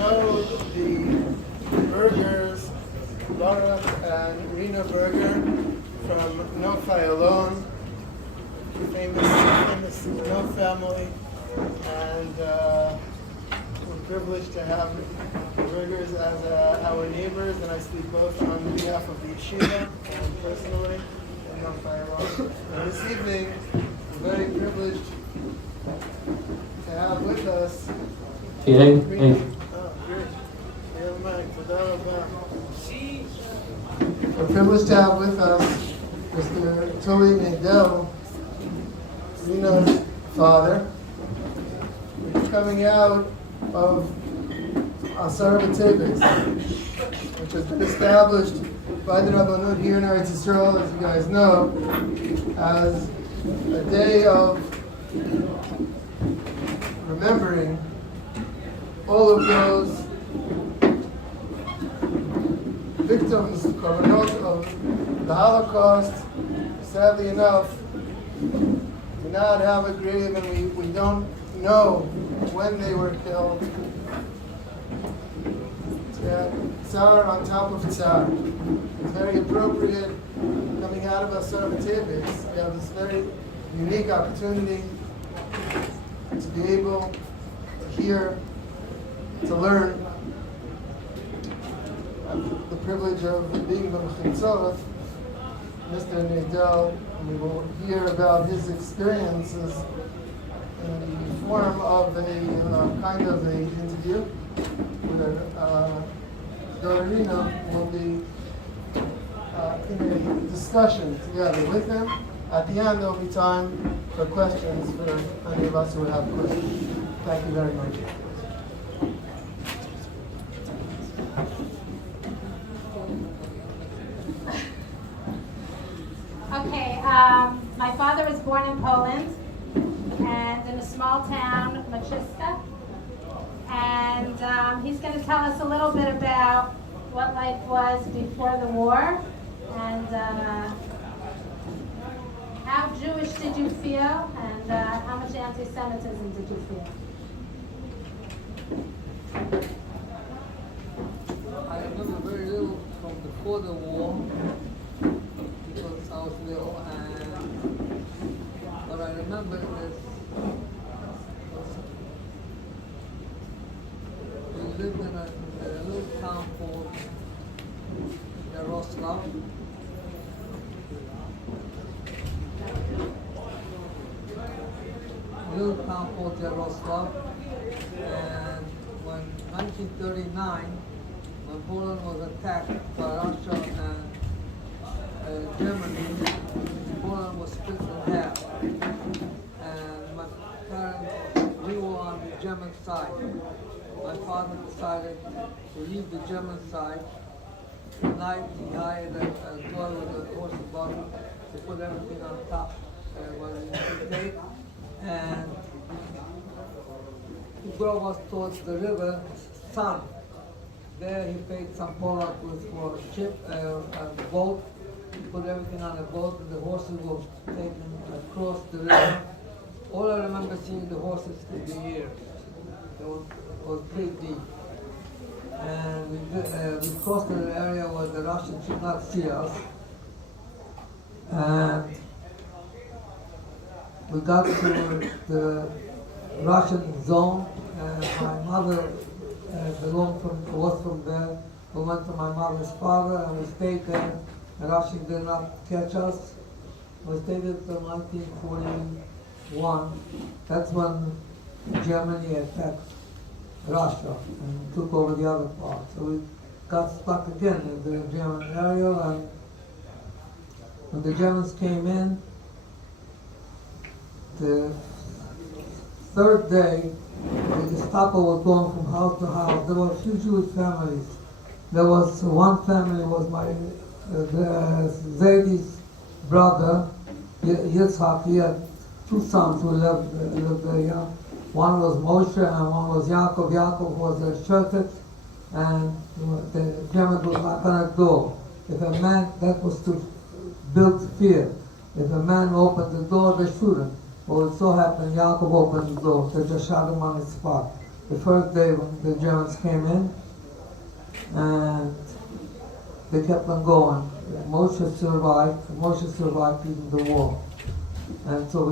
know the Burgers, Baruch and Rena Berger from No Alone, famous No family, and we're privileged to have the Bergers as our neighbors, and I speak both on behalf of the yeshiva and personally in No Alone. And this evening, we're very privileged to have with us. Hey. Oh, great. We're privileged to have with us Mr. Tuli Nadel, Rena's father. He's coming out of Asar B'Teves, which has been established by the Rabbanut here in Eretz Yisrael, as you guys know, as a day of remembering all of those victims, korbanot of the Holocaust. Sadly enough, do not have a grave, and we don't know when they were killed. Tsar on top of tsar. It's very appropriate coming out of Asar B'Teves. We have this very unique opportunity to be able to hear, to learn. The privilege of being b'mechitzot, Mr. Nadel, and we will hear about his experiences in the form of a kind of an interview with Dorina will be in a discussion together with him. At the end, there will be time for questions for any of us who would have questions. Thank you very much. Okay, my father was born in Poland and in a small town, Machiska, and he's going to tell us a little bit about what life was before the war and how Jewish did you feel and how much anti-Semitism did you feel? I remember very little from before the war because I was little, and what I remember is we lived in a little town called Yaroslav. A little town called Yaroslav, and when 1939, when Poland was attacked by Russia and Germany, Poland was split in half. And my parents, we were on the German side. My father decided to leave the German side. At night he hired a boy with a horse and buggy to put everything on top when he could take. And he drove us towards the river Sun. There he paid some Polak for a ship, a boat. He put everything on a boat, and the horses were taken across the river. All I remember seeing the horses in the air. It was pretty deep. And we crossed an area where the Russians should not see us. And we got to the Russian zone, and my mother was from there. We went to my mother's father, and we stayed there. The Russians did not catch us. We stayed there until 1941. That's when Germany attacked Russia and took over the other part. So we got stuck again in the German area, and when the Germans came in, the third day, the Gestapo was going from house to house. There were a few Jewish families. There was one family was my Zaidy's brother, Yitzhak. He had two sons who lived there. Yeah. One was Moshe and one was Yaakov. Yaakov was a shochet, and the Germans was not going to go. If a man, that was to build fear. If a man opened the door, they shoot him. Well, it so happened Yaakov opened the door. They just shot him on the spot. the first day when the Germans came in, and they kept on going. Moshe survived even the war. And so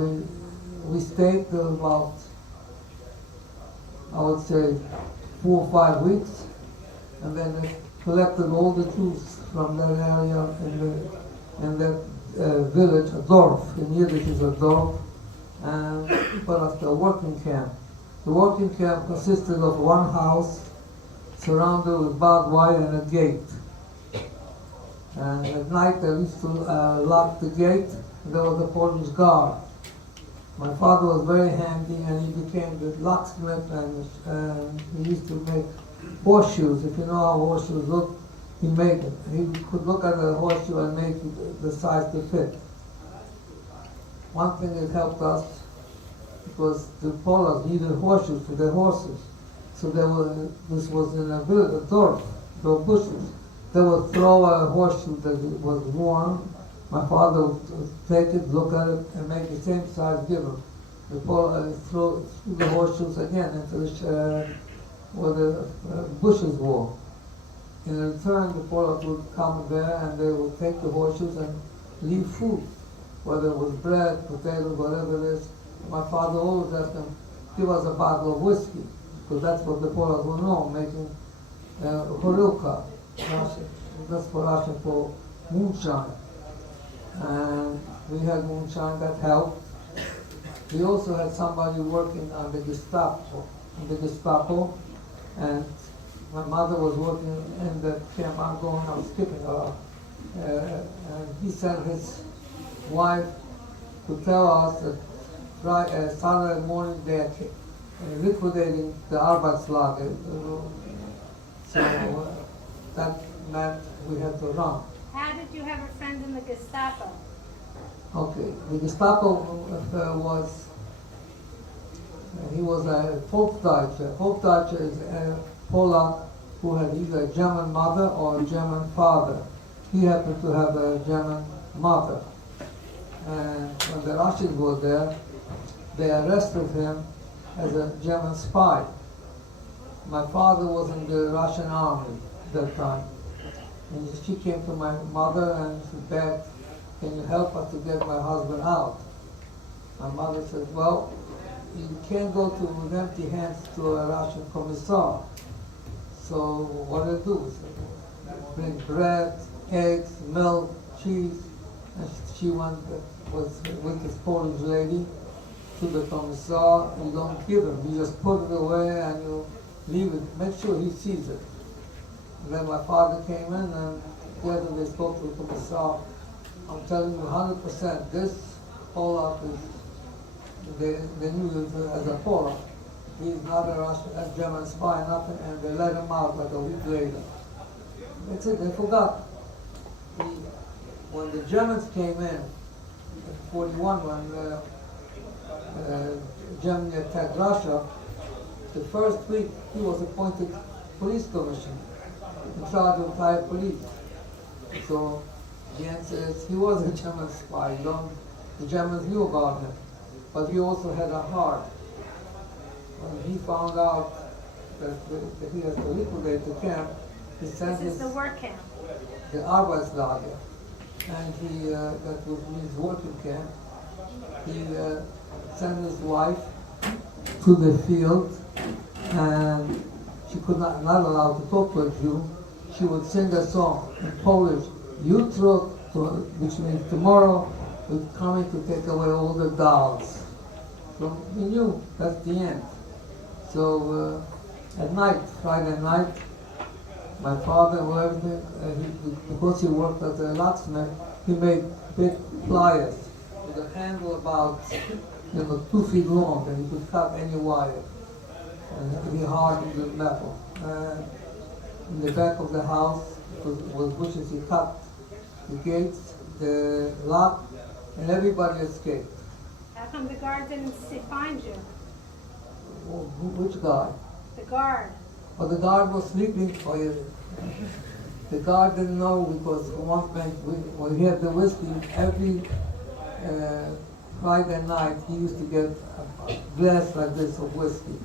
we stayed till about, I would say, 4 or 5 weeks, and then they collected all the Jews from that area in that village, a dorf, in Yiddish is a dorf, and put us to a working camp. The working camp consisted of one house surrounded with barbed wire and a gate. And at night they used to lock the gate, and there was a Polish guard. My father was very handy, and he became the locksmith, and he used to make horseshoes. If you know how horseshoes look, he made it. He could look at a horseshoe and make it the size to fit. One thing that helped us, because the Poles needed horseshoes for their horses. So this was in a village, a dorf, there were bushes. They would throw a horseshoe that was worn. My father would take it, look at it, and make the same size, give him. The Pole threw the horseshoes again into where the bushes were. In return, the Poles would come there and they would take the horseshoes and leave food, whether it was bread, potatoes, whatever it is. My father always asked them, give us a bottle of whiskey, because that's what the Poles were known, making horilka. That's for Russian for moonshine. And we had moonshine that helped. We also had somebody working on the Gestapo, and my mother was working in the camp. I'm skipping around. And he sent his wife to tell us that Saturday morning they are liquidating the Arbeitslager. So that meant we had to run. How did you have a friend in the Gestapo? Okay, the Gestapo he was a Volksdeutscher. Volksdeutscher is a Polak who had either a German mother or a German father. He happened to have a German mother. And when the Russians were there, they arrested him as a German spy. My father was in the Russian army at that time. And she came to my mother and she begged, can you help us to get my husband out? My mother said, well, you can't go with empty hands to a Russian commissar. So what do you do? Bring bread, eggs, milk, cheese. And she went with this Polish lady to the commissar. You don't give him, you just put it away and you leave it. Make sure he sees it. And then my father came in and together they spoke to the commissar. I'm telling you 100%, this Polak is, they knew him as a Polak. He's not a German spy, nothing, and they let him out like a week later. That's it, they forgot. When the Germans came in 41, when Germany attacked Russia, the first week he was appointed police commissioner in charge of Thai police. So the answer is he was a German spy. The Germans knew about him, but he also had a heart. When he found out that he had to liquidate the camp, he sent This is the work camp. the Arbeitslager, and that was his working camp. He sent his wife to the field, and she could not allowed to talk to a Jew. She would sing a song in Polish, Jutro, which means tomorrow, we're coming to take away all the dolls. So he knew that's the end. So at night, Friday night, my father, because he worked as a locksmith, he made big pliers with a handle about 2 feet long, and he could cut any wire. And he hardened the metal. In the back of the house was bushes. He cut the gates, the lock, and everybody escaped. How come the guard didn't find you? Which guard? The guard. Well, the guard was sleeping. The guard didn't know because one thing, when he had the whiskey, every Friday night he used to get a glass like this of whiskey.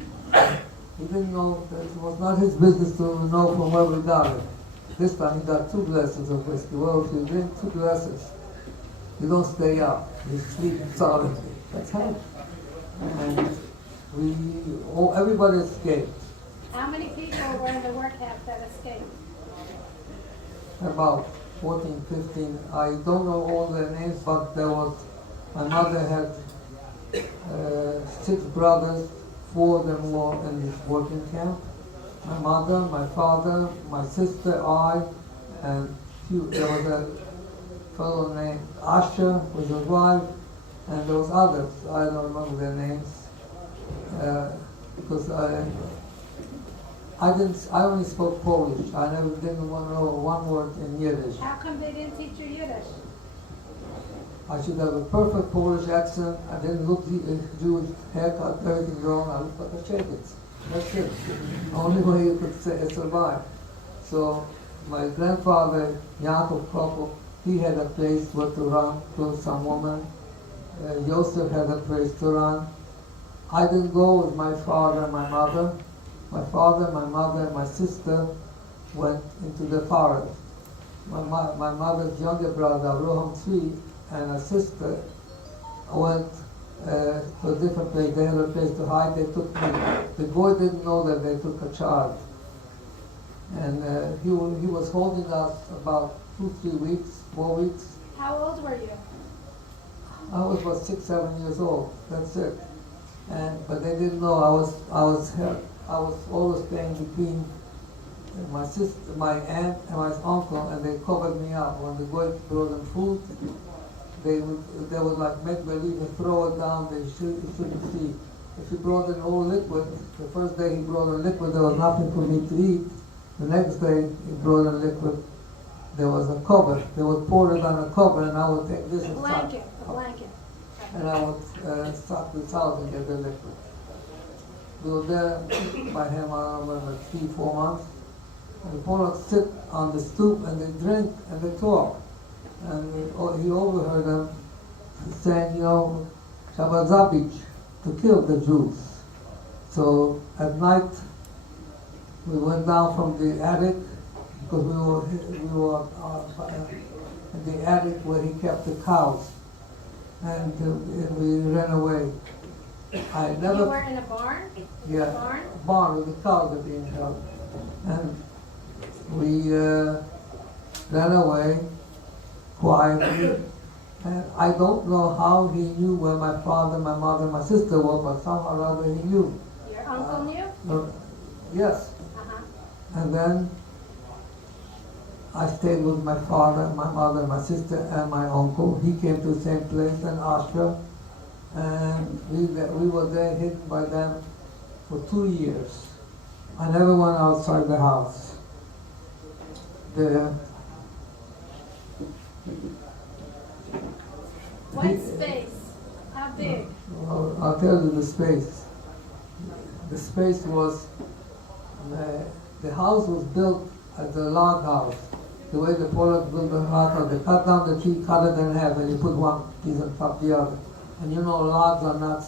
He didn't know, that it was not his business to know from where we got it. This time he got 2 glasses of whiskey. Well, if you drink 2 glasses, you don't stay up. You sleep solidly. That's how. And everybody escaped. How many people were in the workhouse that escaped? About 14, 15. I don't know all their names, but my mother had 6 brothers. 4 of them were in this working camp. My mother, my father, my sister, I, and there was a fellow named Asher with his wife, and there was others. I don't remember their names because I only spoke Polish. I didn't want to know one word in Yiddish. How come they didn't teach you Yiddish? I should have a perfect Polish accent. I didn't look Jewish, haircut, everything wrong. I looked like a Shakets. That's it. Only way you could survive. So my grandfather, Yaakov Kropo, he had a place where to run to some woman. Yosef had a place to run. I didn't go with my father and my mother. My father, my mother, and my sister went into the forest. My mother's younger brother, Avraham Tzvi, and a sister went to a different place. They had a place to hide. They took me. The boy didn't know that they took a child. And he was holding us about 2, 3 weeks, 4 weeks. How old were you? I was about 6, 7 years old. That's it. But they didn't know I was always staying between my sister, my aunt, and my uncle, and they covered me up. When the boy brought them food, they would like make believe and throw it down. You shouldn't see. If he brought an old liquid, the first day he brought a liquid, there was nothing for me to eat. The next day he brought a liquid, there was a cover. They would pour it on a cover, and I would take this and A blanket. and I would suck this out and get the liquid. We were there by him, I don't remember, like 3, 4 months. And the Polacks sit on the stoop and they drink and they talk. And he overheard them saying, Shabbat Zabich, to kill the Jews. So at night, we went down from the attic, because we were in the attic where he kept the cows. And we ran away. I never. You were in a barn? Yeah, barn where the cows were being held. And we ran away quietly. And I don't know how he knew where my father, my mother, my sister were, but somehow or other he knew. Your uncle knew? Yes. Uh-huh. And then I stayed with my father, my mother, my sister, and my uncle. He came to the same place in Austria, and we were there hidden by them for 2 years. I never went outside the house. What space? How big? Well, I'll tell you the space. The space was, the house was built as a log house. The way the Polacks built a log house, they cut down the tree, cut it in half, and you put one piece on top of the other. And logs are not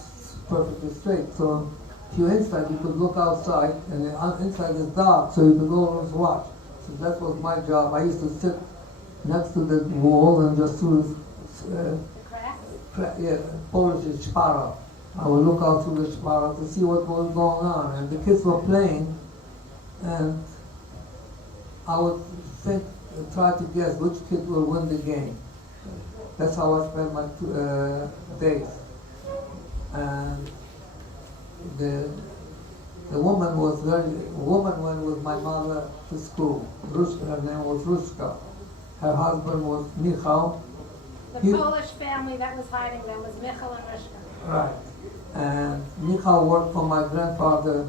perfectly straight. So if you're inside, you could look outside, and the inside is dark, so you could always watch. So that was my job. I used to sit next to the wall and just through Polish shpara. I would look out through the shpara to see what was going on. And the kids were playing, and I would try to guess which kid will win the game. That's how I spent my days. And the woman went with my mother to school. Her name was Ruszka. Her husband was Michał. The Polish family that was hiding them was Michal and Rishka. Right. And Michał worked for my grandfather,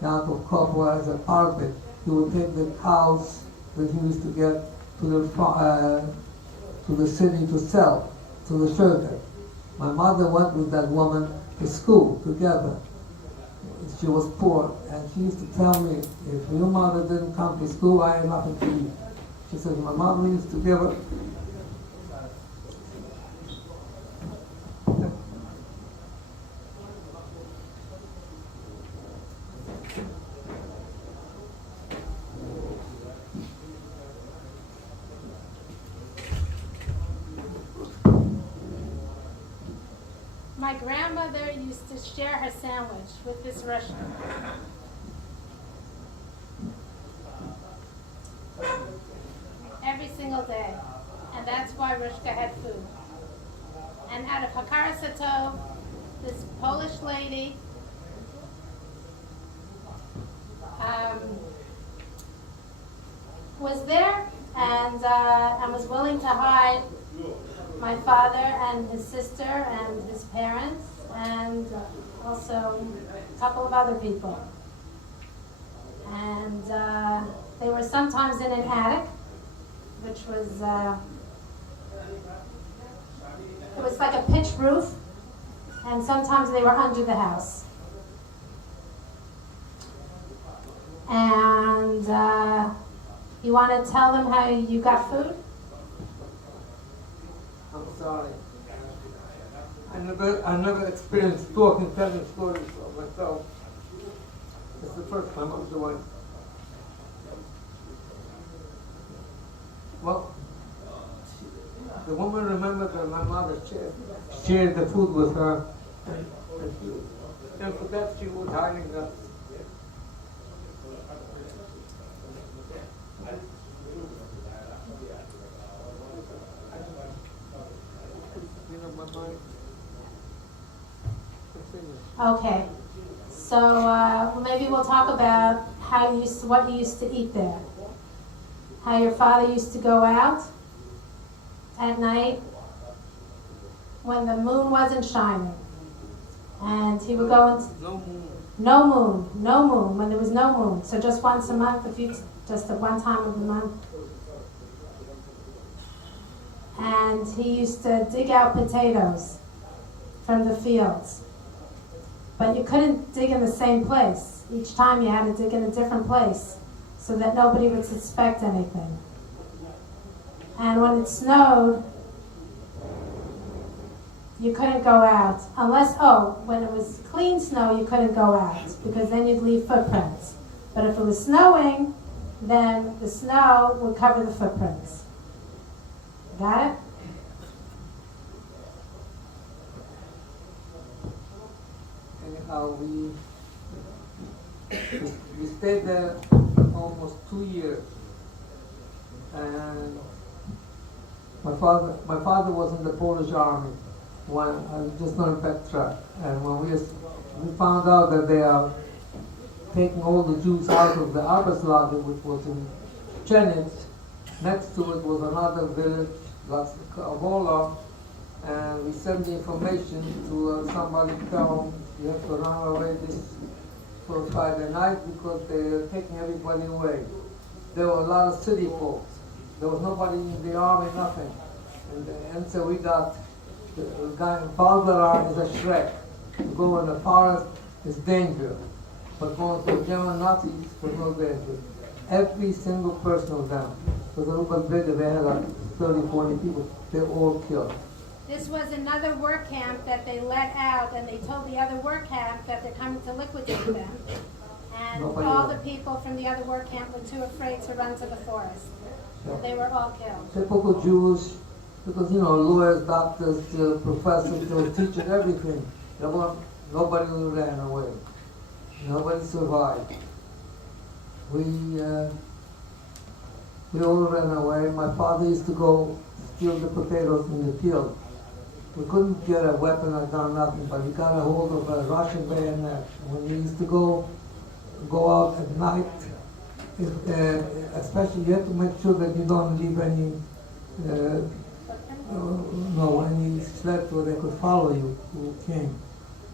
Yaakov Kropo, as a parvet. He would take the cows that he used to get to the city to sell, to the Shurka. My mother went with that woman to school together. She was poor, and she used to tell me, if your mother didn't come to school, I had nothing to eat. She said, my mother used to give her. my grandmother used to share her sandwich with this Russian. Every single day. And that's why Rishka had food. And out of Hakara Satov, this Polish lady was there and was willing to hide my father and his sister and his parents and also a couple of other people. And they were sometimes in an attic, which was it was like a pitch roof, and sometimes they were under the house. And you want to tell them how you got food? I'm sorry. I never experienced telling stories of myself. It's the first time I'm doing. Well, the woman remembered that my mother shared the food with her, and for that she was hiding us. Okay, so maybe we'll talk about what you used to eat there. How your father used to go out at night when the moon wasn't shining, and he would go into no moon when there was no moon. So just once a month, just at one time of the month. And he used to dig out potatoes from the fields. But you couldn't dig in the same place. Each time you had to dig in a different place so that nobody would suspect anything. And when it snowed, you couldn't go out. When it was clean snow, you couldn't go out because then you'd leave footprints. But if it was snowing, then the snow would cover the footprints. Got it? Anyhow, we stayed there almost 2 years, and my father was in the Polish army. When I was just going to backtrack, and when we found out that they are taking all the Jews out of the Arbeitslager, which was in Chenitz, next to it was another village, Vola, and we sent the information to somebody tell them you have to run away this for Friday night because they're taking everybody away. There were a lot of city folks. There was nobody in the army, nothing. And the answer we got, the guy in Valdarar is a Shrek. To go in the forest is danger. But going to the German Nazis was no danger. Every single person of them was a little bit bigger. They had like 30, 40 people. They all killed. This was another work camp that they let out, and they told the other work camp that they're coming to liquidate them. And all the people from the other work camp were too afraid to run to the forest. So they were all killed. Typical Jewish, because lawyers, doctors, professors, teachers, everything. Nobody ran away. Nobody survived. We all ran away. My father used to go steal the potatoes in the field. We couldn't get a weapon or gun, nothing, but we got a hold of a Russian bayonet. When we used to go out at night, especially you have to make sure that you don't leave any any sleds where they could follow you who came.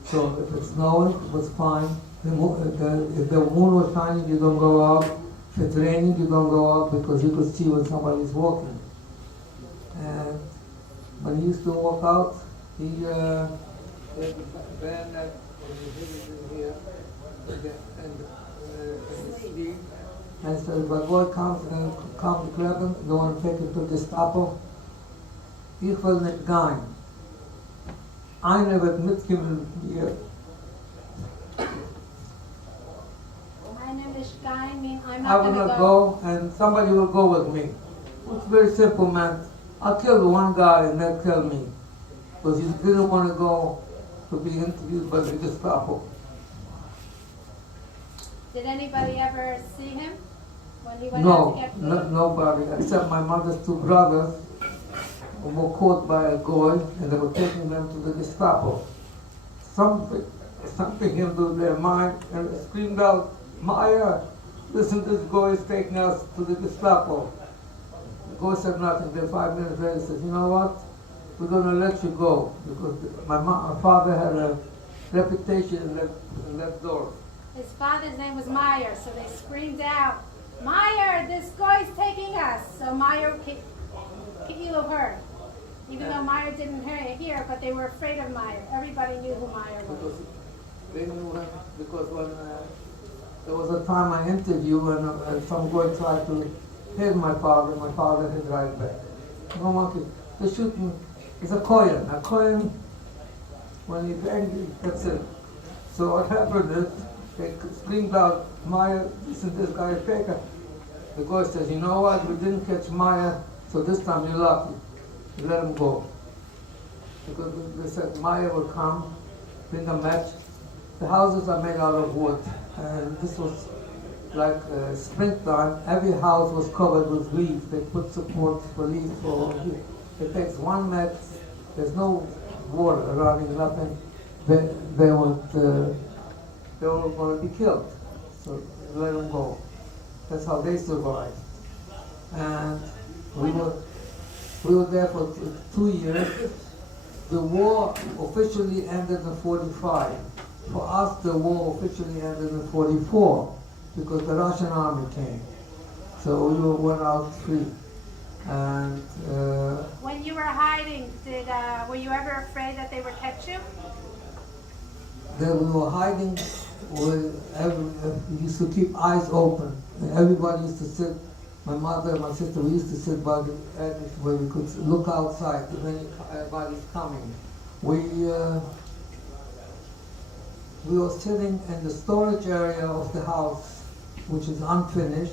So if it's snowing, it was fine. If the moon was shining, you don't go out. If it's raining, you don't go out because you could see when somebody's walking. And when he used to walk out, he had the bayonet in here, and the sleeve. And so if a boy comes to grab him, you want to take him to the Gestapo. Ich will nicht gehen. Einer wird mitkommen mit mir. I will not go, and somebody will go with me. It's very simple, man. I'll kill one guy and they'll kill me. Because he didn't want to go to be interviewed by the Gestapo. Did anybody ever see him when he went out to get food? Nobody, except my mother's two brothers who were caught by a goy and they were taking them to the Gestapo. Something into their mind and they screamed out, Maya, listen, this goy is taking us to the Gestapo. The goy said nothing. Then 5 minutes later he said, you know what? We're going to let you go because my father had a reputation in that door. His father's name was Meyer, so they screamed out, Meyer, this guy's taking us. So Meyer Ki'ilu heard. Even though Meyer didn't hear, but they were afraid of Meyer. Everybody knew who Meyer was. Because they knew him, because when there was a time I interviewed and some guy tried to hit my father hit right back. No monkey. They shoot me. It's a Kohen. A Kohen, when he's angry, that's it. So what happened is, they screamed out, Maya, listen, this guy is taken. The guy says, you know what, we didn't catch Maya, so this time you're lucky. You let him go. Because they said Maya will come, bring a match. The houses are made out of wood, and this was like springtime. Every house was covered with leaves. They put support for leaves for it takes one match. There's no water around, nothing. They were going to be killed. So let them go. That's how they survived. And we were there for 2 years. The war officially ended in 45. For us, the war officially ended in 44 because the Russian army came. So we went out free. And when you were hiding, were you ever afraid that they would catch you? that we were hiding, we used to keep eyes open. And everybody used to sit, my mother and my sister, we used to sit by the edge where we could look outside if anybody's coming. We were sitting in the storage area of the house, which is unfinished.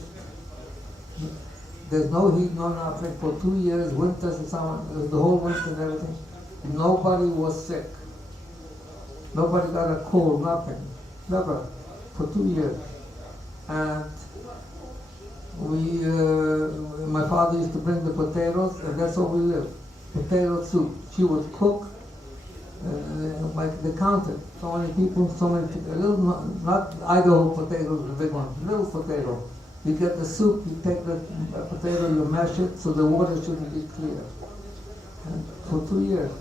There's no heat, no nothing. For 2 years, winters and summer, the whole winter and everything. Nobody was sick. Nobody got a cold, nothing. Never. For 2 years. And my father used to bring the potatoes, and that's how we lived. Potato soup. She would cook, like they counted. So many people, a little, not Idaho potatoes, the big ones, little potato. You get the soup, you take the potato, you mash it, so the water shouldn't be clear. And for 2 years.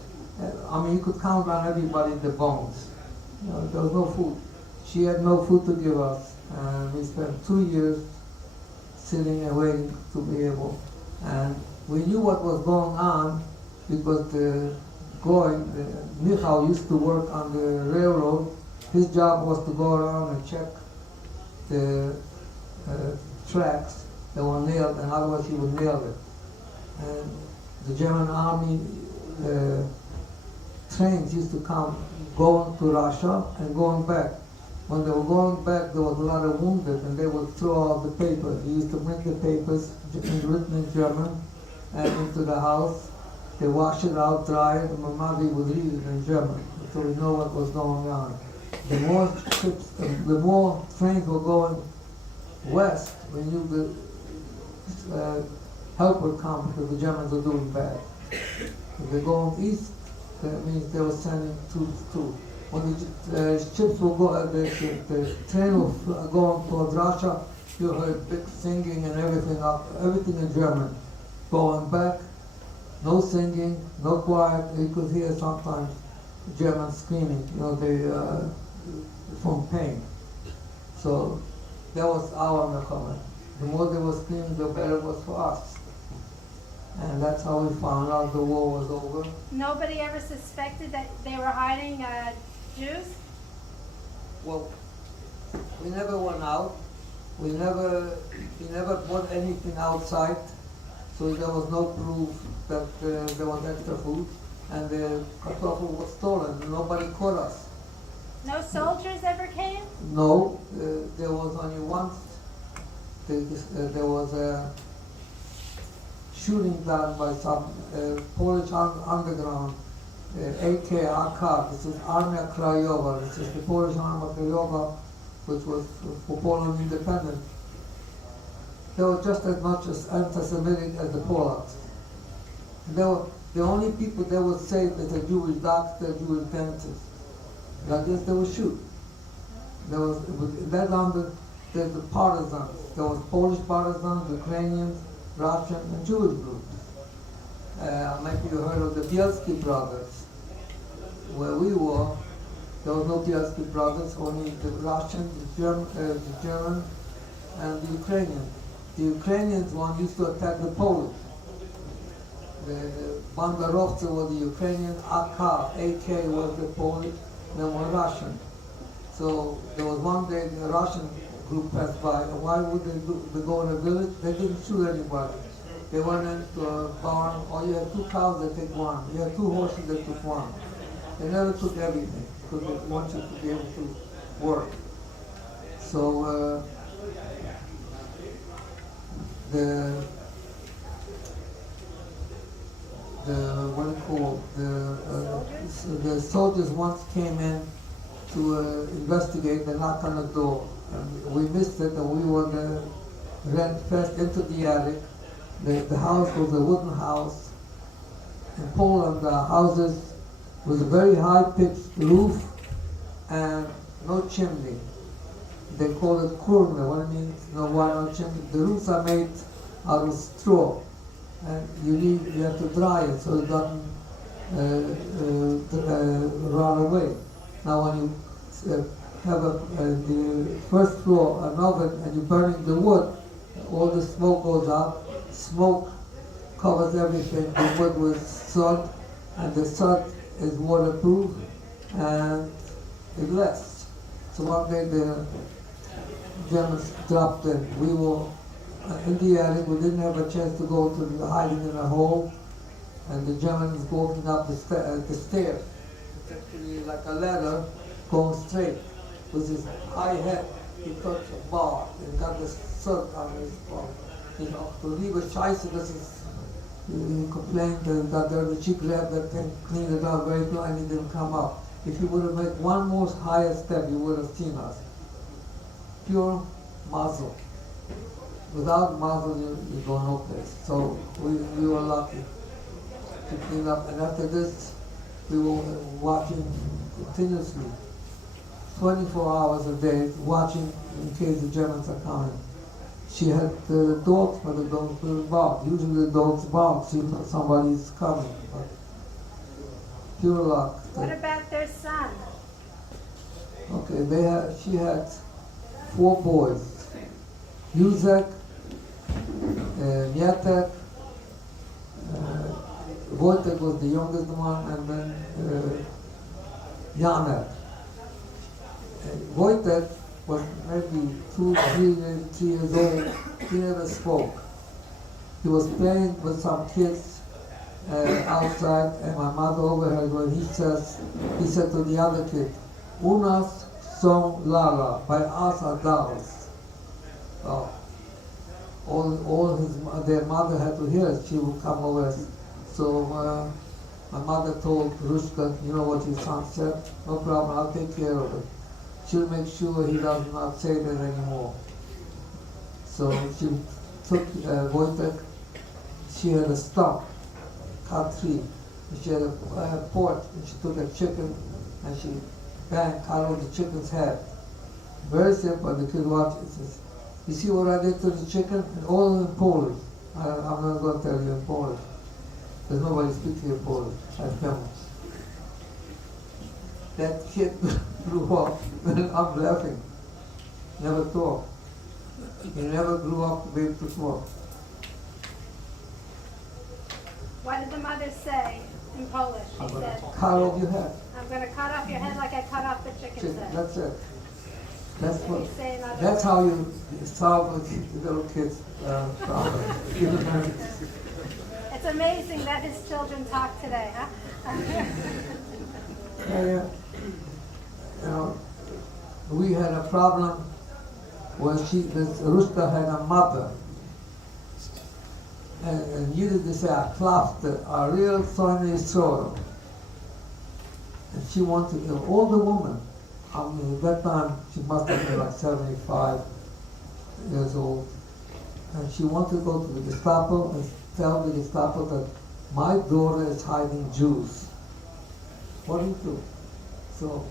I mean, you could count on everybody the bones. You know, there was no food. She had no food to give us. And we spent 2 years sitting and waiting to be able. And we knew what was going on because the Michal used to work on the railroad. His job was to go around and check the tracks that were nailed, and otherwise he would nail it. And the German army trains used to come going to Russia and going back. When they were going back, there was a lot of wounded, and they would throw out the paper. He used to bring the papers written in German and into the house. They wash it out, dry it, and my mother would read it in German, so we know what was going on. The more ships, the more trains were going west, we knew the help would come because the Germans were doing bad. If they're going east, that means they were sending troops too. When the ships were going, the train was going towards Russia, you heard big singing and everything in German. Going back, no singing, no quiet. You could hear sometimes Germans screaming, from pain. So that was our Mekama. The more they were screaming, the better it was for us. And that's how we found out the war was over. Nobody ever suspected that they were hiding Jews? Well, we never went out. We never bought anything outside, so there was no proof that there was extra food. And the kartoffel was stolen. Nobody caught us. No soldiers ever came? No, there was only once. There was a shooting done by some Polish underground AK AK, this is Armia Krajowa, this is the Polish Armia Krajowa, which was for Poland independent. They were just as much as anti-Semitic as the Polacks. They were the only people that would say that a Jewish doctor, Jewish dentist. Like this, they would shoot. There was in that London. There's the partisans. There was Polish partisans, Ukrainians, Russian, and Jewish groups. Maybe you heard of the Bielski brothers. Where we were, there was no Bielski brothers, only the Russian, the German, and the Ukrainian. The Ukrainians one used to attack the Polish. The Banderovцы were the Ukrainian, AK was the Polish, and then were Russian. So there was one day the Russian group passed by, and why would they go in a village? They didn't shoot anybody. They went into a barn, or you had 2 cows, they took one. You had 2 horses, they took one. They never took everything, because they want you to be able to work. So the soldiers once came in to investigate. They knocked on the door, and we missed it, and we ran fast into the attic. The house was a wooden house. In Poland, the houses was a very high-pitched roof and no chimney. They call it kurna. What it means? Why no chimney? The roofs are made out of straw, and you have to dry it so it doesn't rot away. Now, when you have the first floor an oven and you're burning the wood, all the smoke goes out. Smoke covers everything. The wood was soot, and the soot is waterproof, and it lasts. So one day the Germans dropped in. We were in the attic. We didn't have a chance to go to the hiding in a hole, and the Germans walking up the stairs. It's actually like a ladder going straight. With his high head, he touched a bar and got the soot on his ball. So lieber Scheiße, this is, he complained that there was a cheap lab that can clean it out very good, and he didn't come up. If you would have made one more higher step, you would have seen us. Pure mazel. Without mazel, you go no place. So we were lucky to clean up. And after this, we were watching continuously, 24 hours a day, watching in case the Germans are coming. She had dogs, but the dogs didn't bark. Usually the dogs bark, see if somebody's coming. But pure luck. What about their son? Okay, she had 4 boys. Józek, Mietek, Wojtek was the youngest one, and then Janek. Wojtek was maybe 2, 3 years old. He never spoke. He was playing with some kids outside, and my mother overheard when he said to the other kid, "Unas son lala, by us are dolls." Their mother had to hear it. She would come over. So my mother told Rushka, "You know what your son said? No problem, I'll take care of it. She'll make sure he does not say that anymore." So she took Wojtek. She had a stump, cut 3. She had a porch, and she took a chicken, and she cut off the chicken's head. Very simple. The kid watched it. Says, "You see what I did to the chicken?" And all in Polish. I'm not going to tell you in Polish. There's nobody speaking in Polish. I filmed. That kid grew up, and I'm laughing. Never talked. He never grew up to be able to talk. What did the mother say in Polish? She said, Cut off your head. "I'm going to cut off your head like I cut off the chicken's head." That's it. That's What what. do you say in other That's words? how you solve the little kids' problem. It's amazing that his children talk today, huh? Yeah. You know, we had a problem when Rushka had a mother. And you did say a klafte, a real Sonny Soro. And she wanted, an older woman, I mean, at that time, she must have been like 75 years old. And she wanted to go to the Gestapo and tell the Gestapo that my daughter is hiding Jews. What do you do? So,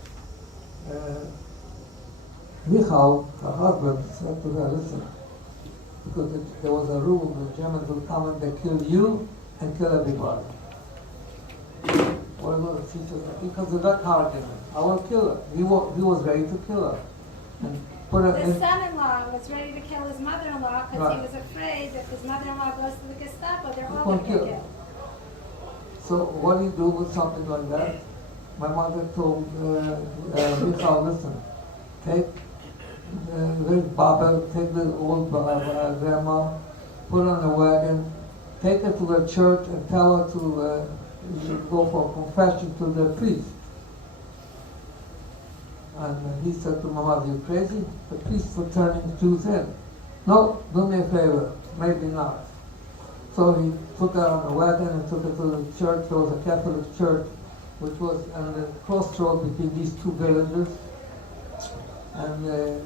Michal, her husband, said to her, listen, because there was a rule, the Germans would come and they kill you and kill everybody. Well, she said, because of that argument, I will kill her. He was ready to kill her. And put her His in. son-in-law was ready to kill his mother-in-law because Right. he was afraid if his mother-in-law goes to the Gestapo, they're all He's going gonna to get kill. killed. So what do you do with something like that? My mother told Michal, listen, take this Baba, take the old grandma, put her on a wagon, take her to the church and tell her to go for confession to the priest. And he said to my mother, you crazy? The priests are turning Jews in. No, do me a favor, maybe not. So he took her on a wagon and took her to the church. There was a Catholic church, which was on the crossroad between these two villages. And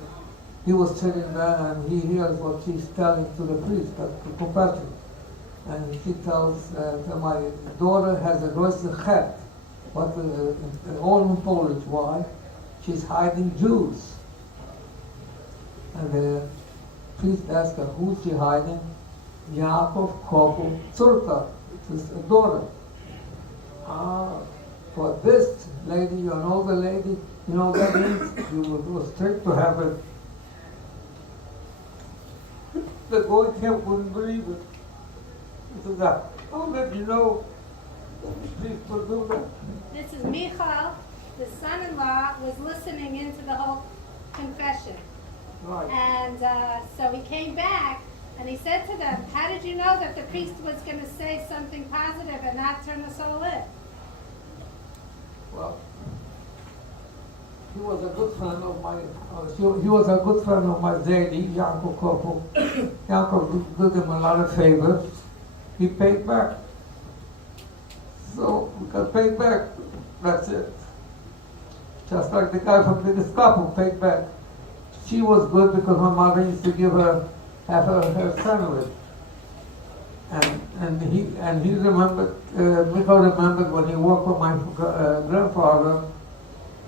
he was sitting there and he hears what she's telling to the priest, the confession. And she tells, my daughter has a größer chet. What, all in Polish, why? She's hiding Jews. And the priest asked her, who's she hiding? Yaakov Koppel Zurka, his daughter. For this lady, you know the lady, you know what that means? You will go straight to heaven. The boy wouldn't believe it. He said, I'll let you know. Please do that. This is Michal, the son-in-law, was listening into the whole confession. Right. And so he came back and he said to them, how did you know that the priest was going to say something positive and not turn us all in? Well, he was a good friend of my, he was a good friend of my Zaidy, Yaakov Koppel. Yaakov did him a lot of favors. He paid back. So we got paid back. That's it. Just like the guy from the Gestapo paid back. She was good because my mother used to give her half of her sandwich. And he remembered, Michael remembered when he worked with my grandfather,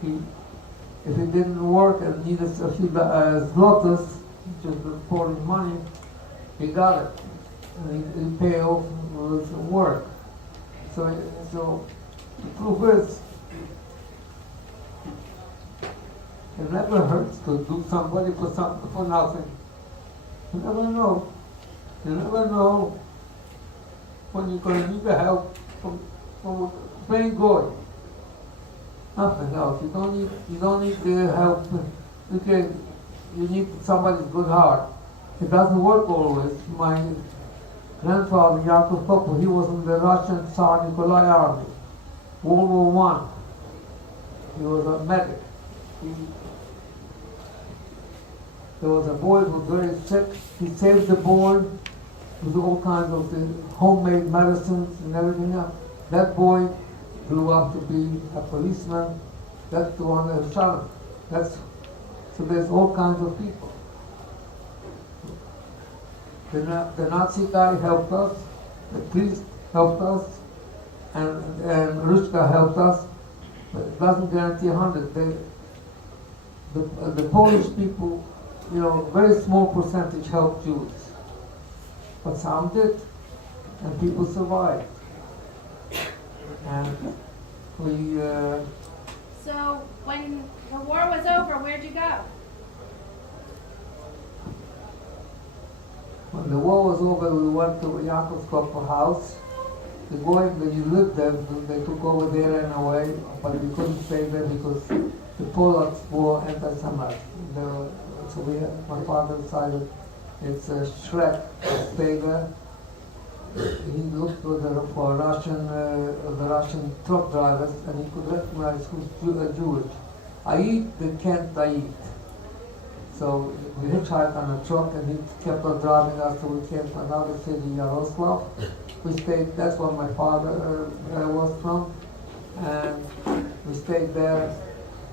if he didn't work and needed a few zlotys, which is the Polish money, he got it. And he paid off with some work. So the proof is, it never hurts to do somebody for something for nothing. You never know. You never know when you're going to need the help from plain God. Nothing else. You don't need the help. You need somebody's good heart. It doesn't work always. My grandfather, Yaakov Koppel, he was in the Russian Tsar Nikolai army, World War I. He was a medic. There was a boy who was very sick. He saved the boy with all kinds of the homemade medicines and everything else. That boy grew up to be a policeman. That's the one that shot him. So there's all kinds of people. The Nazi guy helped us, the priest helped us, and Rushka helped us, but it doesn't guarantee 100. The Polish people, very small percentage helped Jews. But some did, and people survived. And we... So when the war was over, where'd you go? When the war was over, we went to Yaakov's Koppel house. The boy that you lived there, they took over there in a way, but we couldn't stay there because the Polacks were anti-Semitic. So my father decided it's a Shrek to stay there. He looked for the Russian truck drivers, and he could recognize who's Jewish. I eat, they can't I eat. So we hitchhiked on a truck, and he kept on driving us till we came to another city, Yaroslav. We stayed, that's where my father was from. And we stayed there,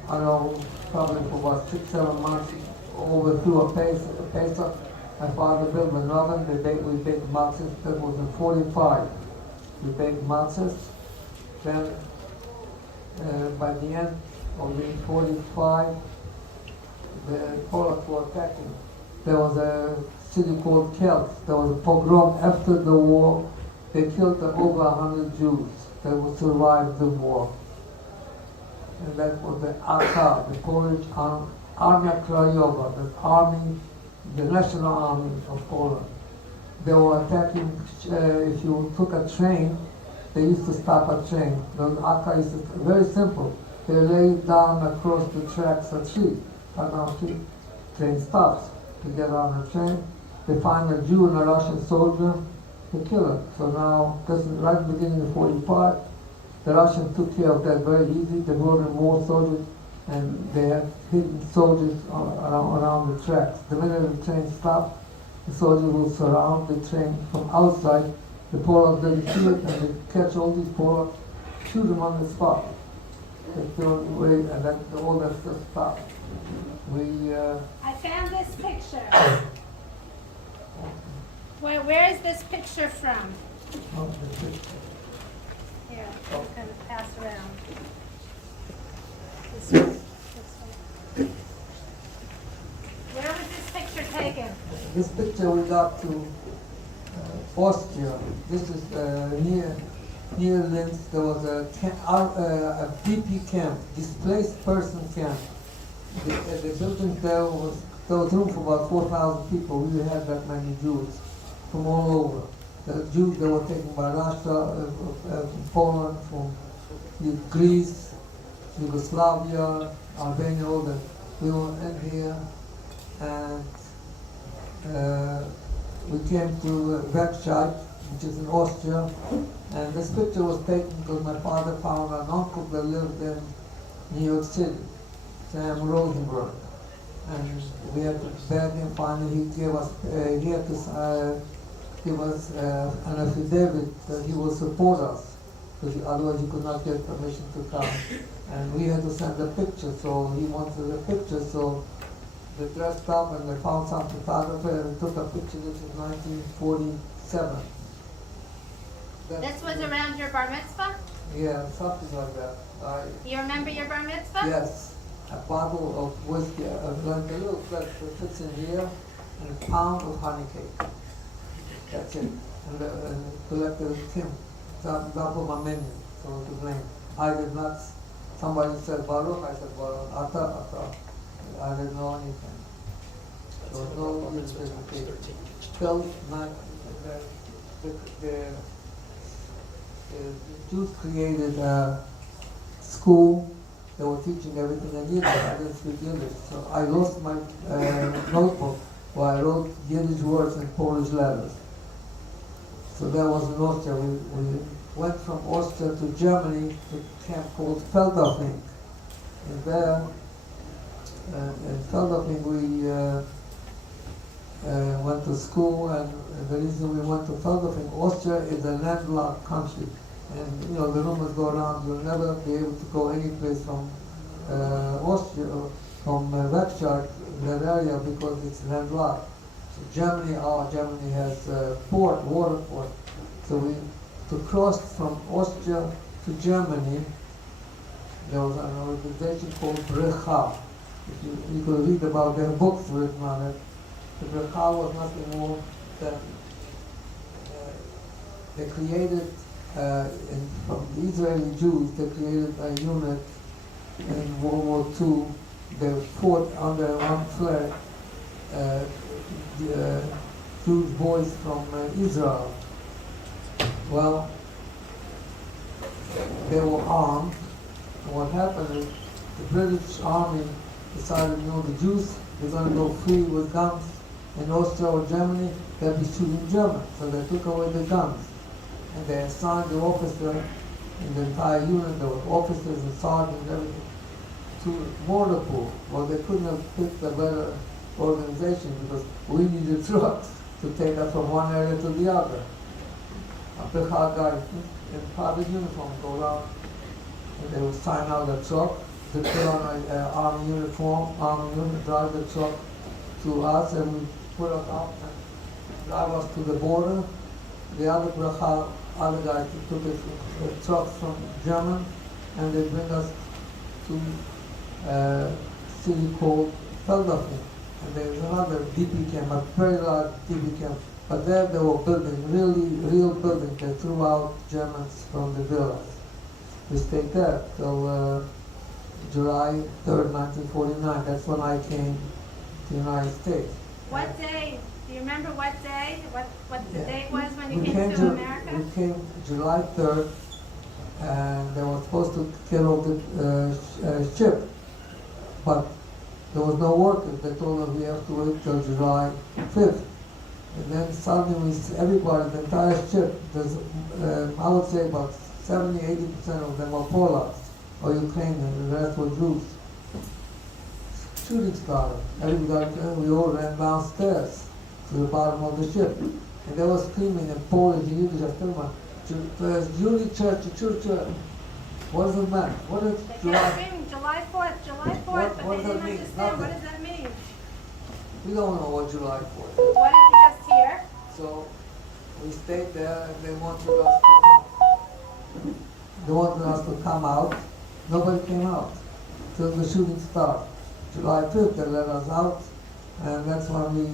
I don't know, probably for about 6, 7 months, over through a Pesach. My father built an oven, we baked matzahs, that was in 45. We baked matzahs. Then, by the end of the 45, the Polacks were attacking. There was a city called Kelt. There was a pogrom after the war. They killed over 100 Jews that would survive the war. And that was the AK, the Polish Armia Krajowa, the army, the national army of Poland. They were attacking, if you took a train, they used to stop a train. The AK is very simple. They lay down across the tracks a tree, cut down a tree, train stops. To get on a train, they find a Jew and a Russian soldier, they kill him. So now, this is right at the beginning of 45, the Russians took care of that very easy. They brought in more soldiers, and they had hidden soldiers around the tracks. The minute the train stopped, the soldiers would surround the train from outside. The Polacks didn't see it, and they catch all these Polacks, shoot them on the spot. They throw them away, and then all that stuff stopped. I found this picture. Where is this picture from? Here, I'm going to pass around. This one. Where was this picture taken? This picture we got to Austria. This is near Linz. There was a BP camp, displaced person camp. The building there was room for about 4,000 people. We had that many Jews from all over. The Jews that were taken by Russia, from Poland, from Greece, Yugoslavia, Albania, all that. We were in here, and we came to Werkstatt, which is in Austria, and this picture was taken because my father found an uncle that lived in New York City, Sam Rosenberg, and we had to beg him. Finally, he gave us give us an affidavit that he will support us, because otherwise he could not get permission to come. And we had to send a picture, so he wanted a picture, so they dressed up and they found some photographer and took a picture. This is 1947. This was around your bar mitzvah? Yeah, something like that. You remember your bar mitzvah? Yes, a bottle of whiskey, like a little flask that fits in here, and a pound of honey cake. That's it. And collected Tim, that was my menu, so it was named. I did not, somebody said Baruch, I said Baruch, Ata. I didn't know anything. There was no identification. The Jews created a school. They were teaching everything in Yiddish. I didn't speak Yiddish, so I lost my notebook where I wrote Yiddish words in Polish letters. So that was in Austria. We went from Austria to Germany to a camp called Feldafing. And there, in Feldafing, we went to school, and the reason we went to Feldafing, Austria is a landlocked country. And you know, the rumors go around, you'll never be able to go any place from Austria, from Werkstatt, that area, because it's landlocked. So Germany has water port. So to cross from Austria to Germany, there was an organization called Brecha. You could read about their books written on it. The Brecha was nothing more than they created, from the Israeli Jews, they created a unit in World War II. They fought under one flag, Jewish boys from Israel. Well, they were armed. And what happened is the British Army decided, you know, the Jews, they're going to go free with guns in Austria or Germany, they'll be shooting Germans. So they took away the guns. And they assigned the officer in the entire unit, there were officers and sergeants and everything, to Mordarpool. Well, they couldn't have picked a better organization because we needed trucks to take us from one area to the other. A big hard guy in private uniform go around and they would sign out the truck. They put on an army uniform, drive the truck to us, and we put us out and drive us to the border. The other bracha, other guy took a truck from German, and they bring us to a city called Feldafin. And there's another DP camp, a very large DP camp. But there they were building, real buildings. They threw out Germans from the villas. We stayed there till July 3rd, 1949. That's when I came to the United States. What day? Do you remember what day? What the Yeah. date was when you We came to Ju- America? We came July 3rd, and they were supposed to get off the ship, but there was no workers. They told us we have to wait till July 5th. And then suddenly everybody, the entire ship, there's, I would say about 70-80% of them are Polacks or Ukrainians, the rest were Jews. Shooting started. Everybody, we all ran downstairs to the bottom of the ship. And they were screaming in Polish and Yiddish, I told them, Julie Church, Church. What does it mean? What is They kept July? screaming July 4th, July 4th, What but does they that didn't mean? understand. What Nothing. does that mean? We don't know what July 4th is. What did you just hear? So we stayed there and they wanted us to come. They wanted us to come out. Nobody came out till the shooting started. July 5th they let us out, and that's when we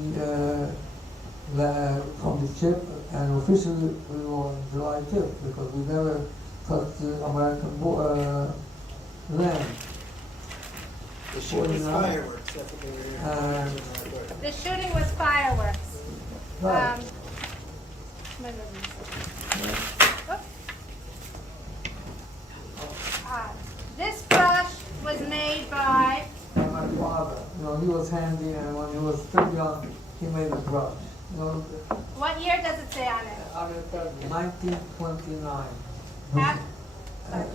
from the ship, and officially we were on July 5th because we never touched the American land. The shooting was 49. fireworks, that's what they were hearing. And The shooting was fireworks. right. Wait a minute. Oops. This brush was made by, And my father, he was handy, and when he was still young, he made a brush. what year does it say on it? I mean, 1929.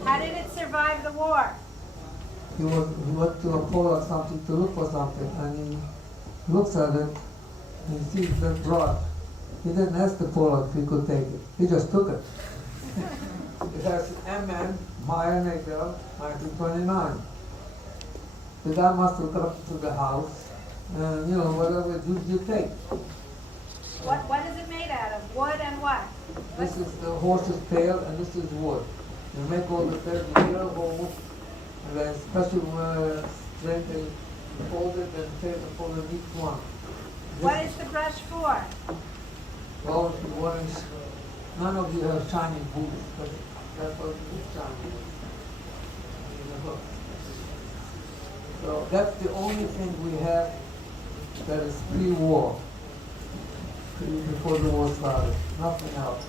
How did it survive the war? He went to a pole or something to look for something, and he looks at it, and he sees that brush. He didn't ask the Pollock if he could take it. He just took it. It has MN, Meyer Nagel, 1929. The guy must have got to the house, and whatever you take. What is it made out of? Wood and what? This is the horse's tail, and this is wood. You make all the tails, you drill holes, and then special strength, and fold it and tape it for each one. What is the brush for? Well, what is, none of you have shiny boots, but that's what is shiny. In the book. So that's the only thing we have that is pre-war, before the war started. Nothing else.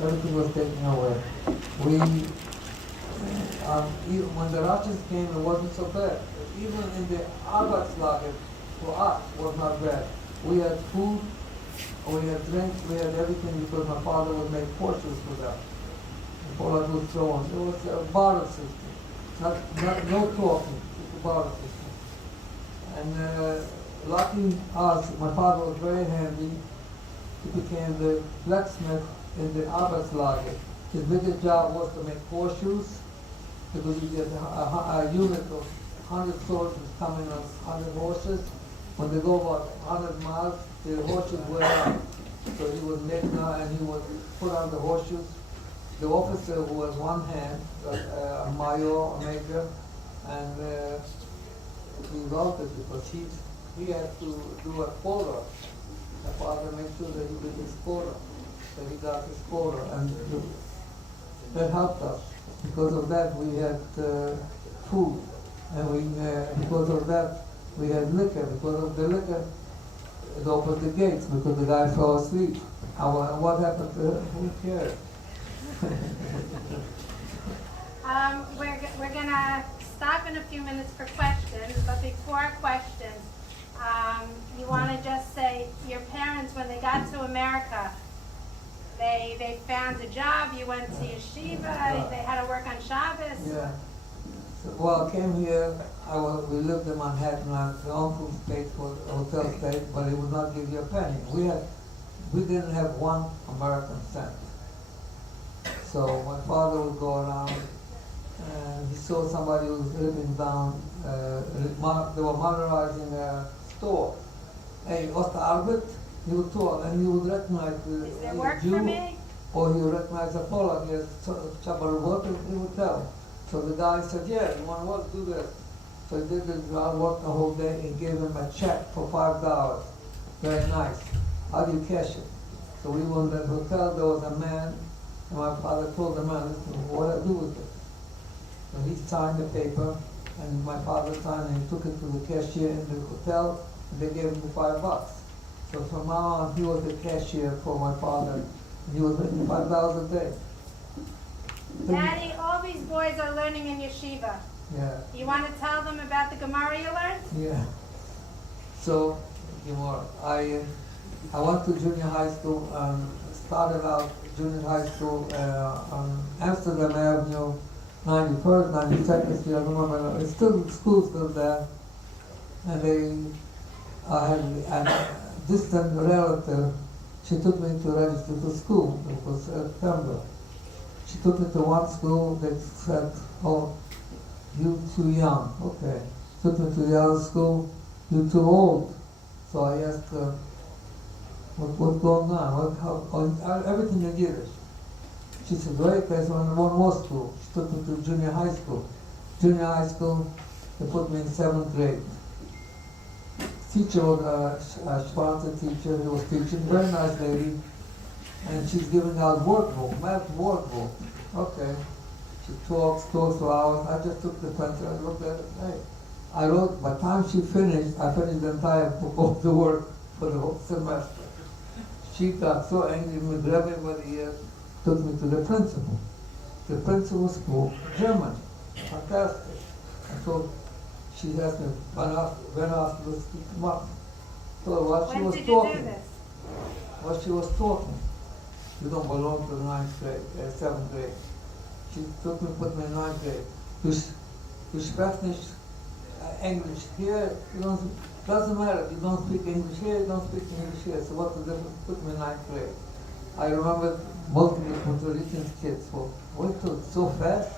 Everything was taken away. When the Russians came, it wasn't so bad. Even in the Arbeitslager, for us, was not bad. We had food, we had drinks, we had everything because my father would make portions for them. And Poland would throw on. It was a barter system. No talking, just a barter system. And lucky us, my father was very handy. He became the blacksmith in the Arbeitslager. His biggest job was to make horseshoes, because you get a unit of 100 soldiers coming on 100 horses. When they go about 100 miles, the horses wear out. So he would make and he would put on the horseshoes. The officer who was one hand, a major, a major, and he loved it because he had to do a quota. My father made sure that he did his quota, that he got his quota, and that helped us. Because of that, we had food, and because of that, we had liquor. Because of the liquor, it opened the gates because the guy fell asleep. What happened to him? Who cares? We're gonna stop in a few minutes for questions, but before questions, you want to just say your parents, when they got to America, they found a job. You went to yeshiva. They had to work on Shabbos. Yeah. Well, I came here, we lived in Manhattan, the uncle paid for the hotel stay, but he would not give you a penny. We didn't have one American cent. So my father would go around and he saw somebody who was living down, they were modernizing a store. Hey, what's the Albert? He would talk and he would recognize Is there the work Jew, for me? or he would recognize a Polak, yes, Shabbat, and he would tell. So the guy said, yeah, you want to work, do this. So he did this guy worked the whole day and gave him a check for $5. Very nice. How do you cash it? So we were in that hotel, there was a man, and my father told the man, listen, what do I do with it? So he signed the paper, and my father signed, and he took it to the cashier in the hotel, and they gave him the $5. So from now on, he was the cashier for my father, and he was making $5 a day. Daddy, all these boys are learning in yeshiva. Yeah, You want to tell them about the Gemara you learned? yeah. So, Gemara, I went to junior high school, started out junior high school on Amsterdam Avenue, 91st, 92nd Street, I don't remember, it's still, school's still there. And I had a distant relative, she took me to register for school, it was September. She took me to one school, they said, oh, you too young, okay. Took me to the other school, you too old. So I asked her, what's going on? Everything in Yiddish. She said, wait, there's one more school. She took me to junior high school. Junior high school, they put me in 7th grade. Teacher was a Schwarzer teacher who was teaching, very nice lady. And she's giving out workbook, math workbook. Okay. She talks for hours. I just took the pencil and looked at it. Hey, I wrote, by the time she finished, I finished the entire book of the work for the whole semester. She got so angry, me grabbed me by the ear, took me to the principal. The principal spoke German. Fantastic. And so she asked me, when asked to speak much. So what she When was did you talking, do this? what she was talking. You don't belong to the 9th grade, 7th grade. She took me, put me in 9th grade. You sprechen nicht English here, you don't, doesn't matter, you don't speak English here, you don't speak English here, so what's the difference? Put me in 9th grade. I remember most of the Puerto Rican kids went so fast.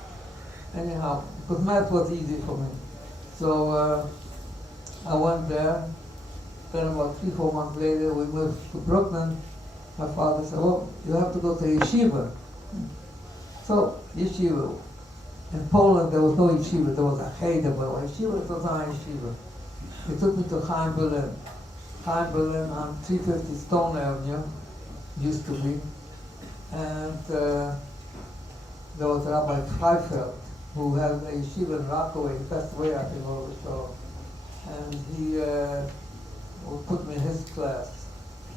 Anyhow, because math was easy for me. So I went there, then about 3-4 months later we moved to Brooklyn. My father said, well, you have to go to yeshiva. So, yeshiva. In Poland, there was no yeshiva, there was a cheder, but yeshiva was not a yeshiva. He took me to Chaim Berlin. Chaim Berlin on 350 Stone Avenue, used to be. And there was Rabbi Freifeld, who had a yeshiva in Rockaway. He passed away, I think, over the show. And he put me in his class.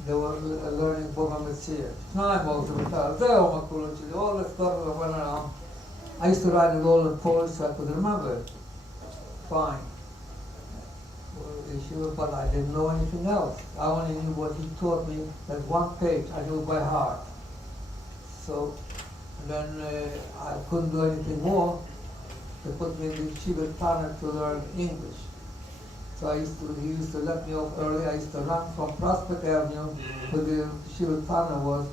They were learning Boga Messiah. All the stuff that went around. I used to write it all in Polish so I could remember it. Fine. But I didn't know anything else. I only knew what he taught me. That one page I knew by heart. So then I couldn't do anything more. They put me in the Yeshiva Tana to learn English. So he used to let me off early. I used to run from Prospect Avenue, where the Yeshiva Tana was,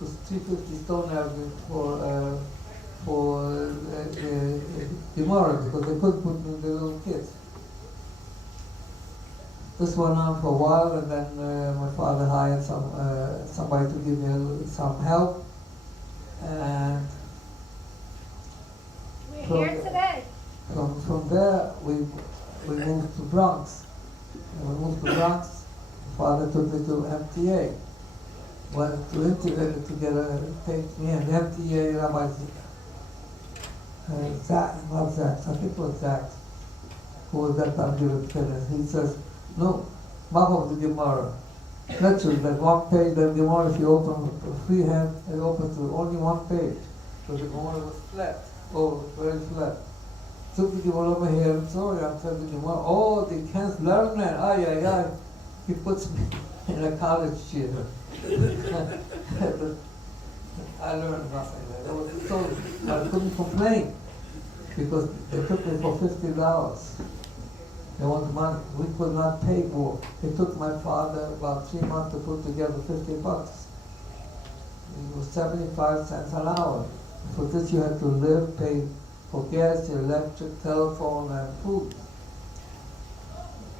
to 350 Stone Avenue for Gemara, because they couldn't put me in the little kids. This went on for a while, and then my father hired somebody to give me some help. And We're here today. from there, we moved to Bronx. And we moved to Bronx. Father took me to MTA. Went to interview to take me and MTA Rabbi Zach, not Zach, I think it was Zach, who was that time giving tennis. He says, no, map of the Gemara. Literally, that one page, that Gemara, if you open with freehand, it opens to only one page. So the Gemara was flat, very flat. Took the Gemara over here, I'm sorry, I'm telling the Gemara, oh, they can't learn that, ay. He puts me in a college chair. I learned nothing there. It was so, I couldn't complain, because they took me for $50. They wanted money. We could not pay more. It took my father about 3 months to put together $50. It was 75 cents an hour. For this you had to live, pay for gas, electric, telephone, and food.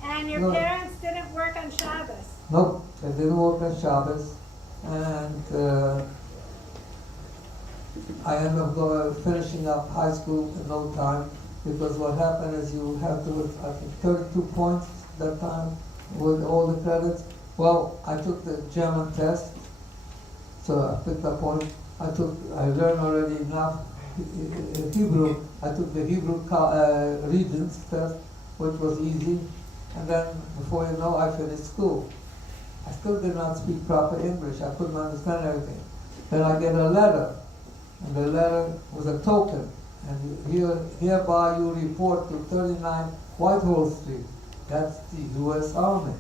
And your No. parents didn't work on Shabbos. Nope, I didn't work on Shabbos, and I ended up finishing up high school in no time, because what happened is you have to, I think, 32 points that time with all the credits. Well, I took the German test, so I picked up points. I learned already enough Hebrew. I took the Hebrew regions test, which was easy. And then, before you know, I finished school. I still did not speak proper English. I couldn't understand everything. Then I get a letter, and the letter was a token. And hereby you report to 39 Whitehall Street. That's the U.S. Army.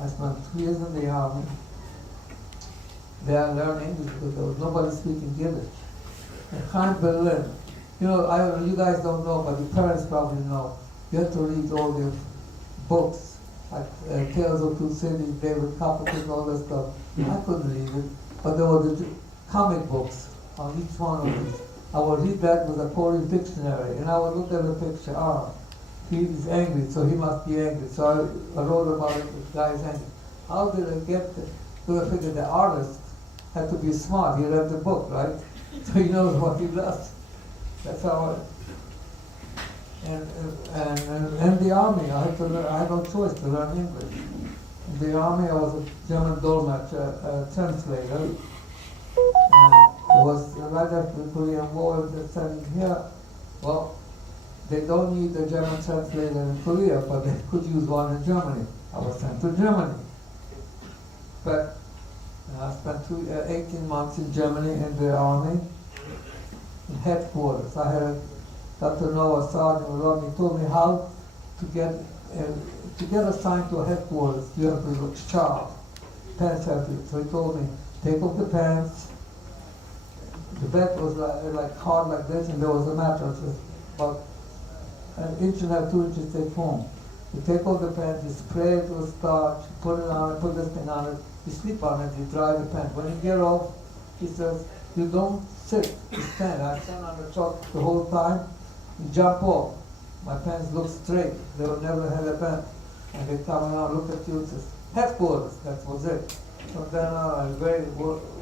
I spent 2 years in the Army. There I learned English because there was nobody speaking Yiddish. In Berlin, you guys don't know, but your parents probably know. You have to read all the books, like Tales of Two Cities, David Copperfield, all that stuff. I couldn't read it, but there were the comic books on each one of these. I would read that with a Corey dictionary, and I would look at the picture. He is angry, so he must be angry. So I wrote about it. This guy is angry. How did I get there? So I figured the artist had to be smart. He read the book, right? So he knows what he does. That's how. And the army, I had to learn. I had no choice to learn English. In the army, I was a German Dolmetscher, translator. It was right after the Korean War. They said here, well, they don't need a German translator in Korea, but they could use one in Germany. I was sent to Germany. But I spent 18 months in Germany in the army, in headquarters. I had Dr. Noah Sergeant Rodney told me how to get assigned to a headquarters. You have to look sharp, pants have to. So he told me, take off the pants. The bed was like hard like this, and there was a mattress about an inch and a half, 2 inches thick foam. You take off the pants, you spray it with starch, you put it on it, put this thing on it, you sleep on it, you dry the pants. When you get off, he says, you don't sit, you stand. I stand on the truck the whole time, you jump off. My pants look straight, they would never have a pants. And they come around, look at you, and says, headquarters, that was it. From then on, I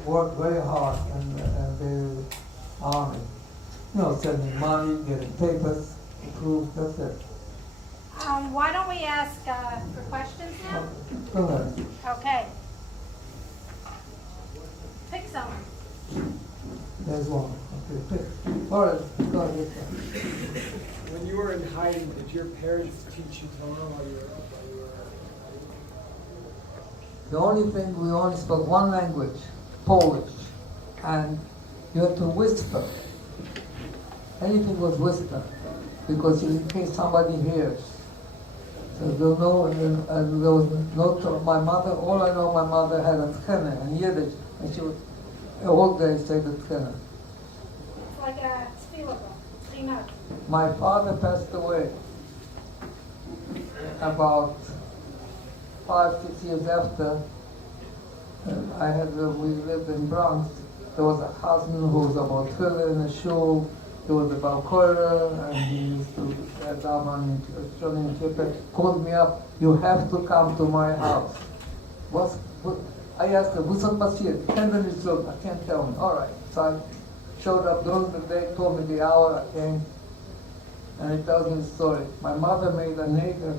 worked very hard in the army. Sending money, getting papers, approved, that's it. Why don't we ask for questions now? Go ahead. Okay. Pick someone. There's one. Okay, pick. All right, go ahead. When you were in hiding, did your parents teach you Torah while you were up? The only thing, we only spoke one language, Polish, and you had to whisper. Anything was whisper, because in case somebody hears. So there was no, my mother, all I know, my mother had a tchene in Yiddish, and she would all day say the tchene. It's like a tefillah. My father passed away about 5-6 years after. We lived in Bronx. There was a husband who was about tefillah in the shul. There was a Balkoira, and he used to daven in Kippur. Called me up, you have to come to my house. I asked him, what's passiert? 10 minutes look, I can't tell him. All right. So I showed up during the day, told me the hour, I came, and he tells me the story. My mother made a nigger.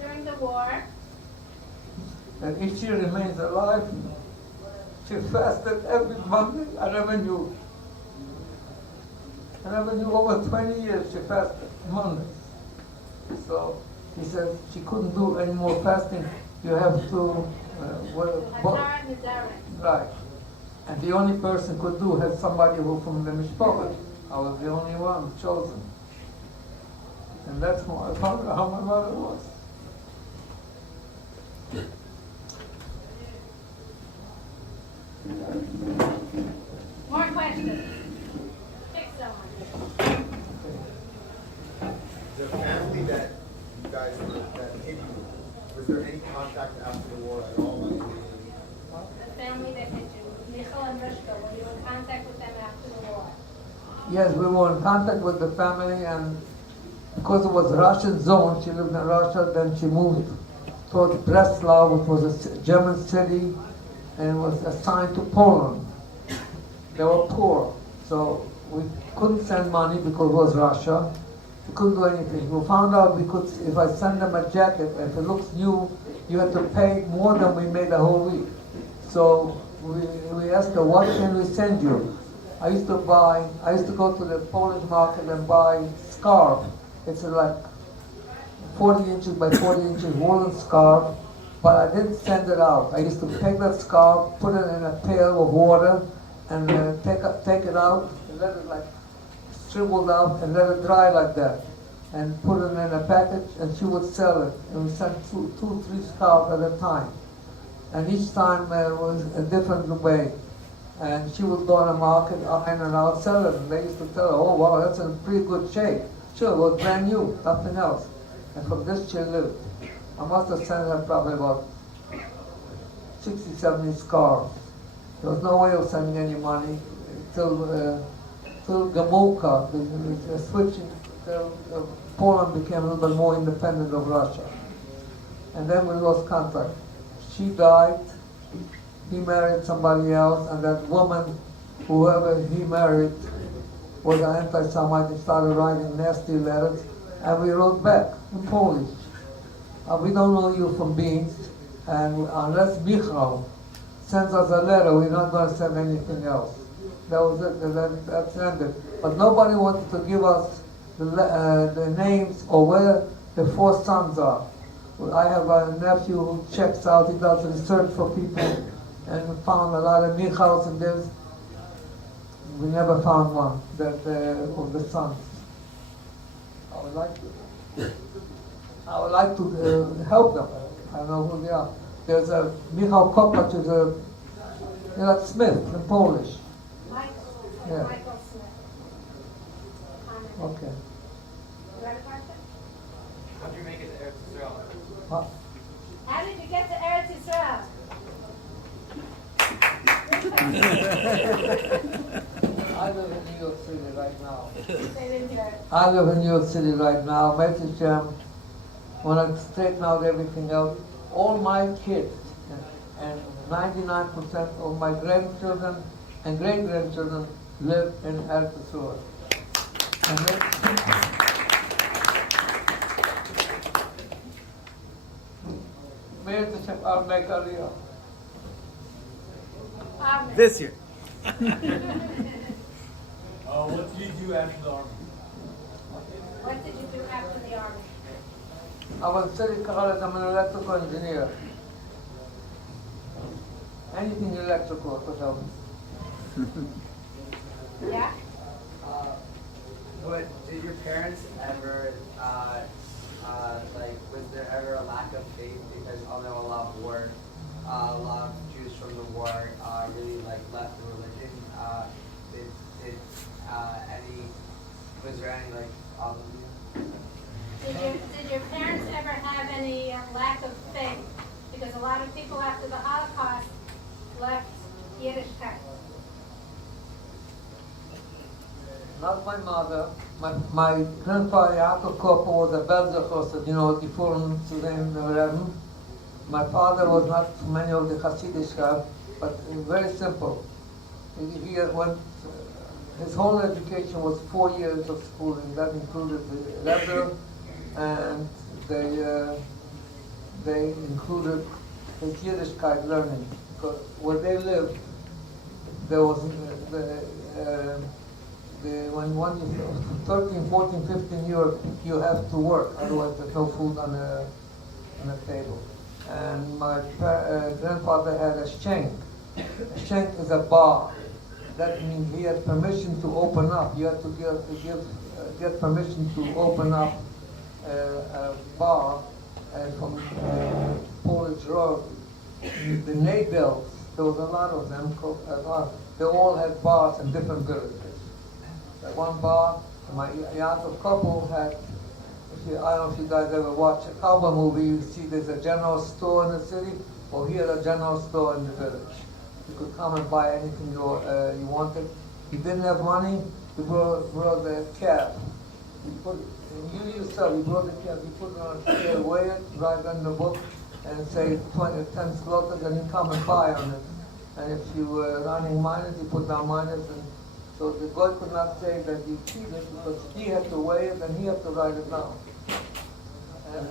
During the war. And if she remains alive, she fasted every Monday. I never knew. Over 20 years she fasted Mondays. So he said she couldn't do any more fasting. You have to right. And the only person could do had somebody who from the mishpachah. I was the only one chosen. And that's how I found out how my mother was. More questions. Pick someone. The family that you guys that hid you, was there any contact after the war at all? The family that hit you, Michal and Rishka, were you in contact with them after the war? Yes, we were in contact with the family, and because it was Russian zone, she lived in Russia, then she moved towards Breslau, which was a German city, and was assigned to Poland. They were poor, so we couldn't send money because it was Russia. We couldn't do anything. We found out we could, if I send them a jacket, if it looks new, you have to pay more than we made the whole week. So we asked her, what can we send you? I used to go to the Polish market and buy scarf. It's like 40 inches by 40 inches woolen scarf, but I didn't send it out. I used to take that scarf, put it in a pail of water, and take it out, and let it like shriveled out, and let it dry like that, and put it in a package, and she would sell it. And we sent two, 3 scarves at a time, and each time was a different way. And she would go on the market, iron and out, sell it, and they used to tell her, oh wow, that's in pretty good shape. Sure, it was brand new, nothing else. And from this she lived. I must have sent her probably about 60, 70 scarves. There was no way of sending any money till Gomulka, switching till Poland became a little bit more independent of Russia. And then we lost contact. She died, he married somebody else, and that woman, whoever he married, was an anti-Semite. He started writing nasty letters, and we wrote back in Polish. We don't know you from beans, and unless Michal sends us a letter, we're not going to send anything else. That was it, that's ended. But nobody wanted to give us the names or where the 4 sons are. I have a nephew who checks out, he does research for people, and we found a lot of Michals, and we never found one of the sons. I would like to help them. I don't know who they are. There's a Michał Kopacz, is like Smith in Polish. Michael. Yeah. Michael Smith. Okay. You got a question? How'd you make it to Eretz Yisrael? Huh? How did you get to Eretz Yisrael? I live in New York City right now. They didn't hear it. I live in New York City right now. Message when I straighten out everything out, all my kids and 99% of my grandchildren and great-grandchildren live in Eretz Yisrael. Me'er Hashem, I'll make Aliyah. Amen. This year. What did you do after the army? What did you do after the army? I was studying college, I'm an electrical engineer. Anything electrical could help me. Yeah? But did your parents ever, was there ever a lack of faith? Because I know a lot of Jews from the war really left the religion. Was there any Did your parents ever have any lack of faith? Because a lot of people after the Holocaust left Yiddishkeit. Not my mother. My grandfather Yaakov Koppel was a Belzer, the foreign student, Rebbe. My father was not many of the Hasidic, but very simple. His whole education was 4 years of schooling. That included the Rebbe, and they included his Yiddishkeit learning. Because where they lived, there was when one is 13, 14, 15 years, you have to work, otherwise there's no food on the table. And my grandfather had a shank. A shank is a bar. That means he had permission to open up. You had to get permission to open up a bar from Polish Road. The Nadels, there was a lot of them. They all had bars in different villages. That one bar, my Yaakov couple had, I don't know if you guys ever watch a cowboy movie, you see there's a general store in the city, or he had a general store in the village. You could come and buy anything you wanted. You didn't have money, you brought the cab. You yourself, you brought the cab, you put it on a scale, weigh it, write on the book, and say 10 zlotys, and you come and buy on it. And if you were running minus, you put down minus, and so the guy could not say that you cheated because he had to weigh it and he had to write it down. And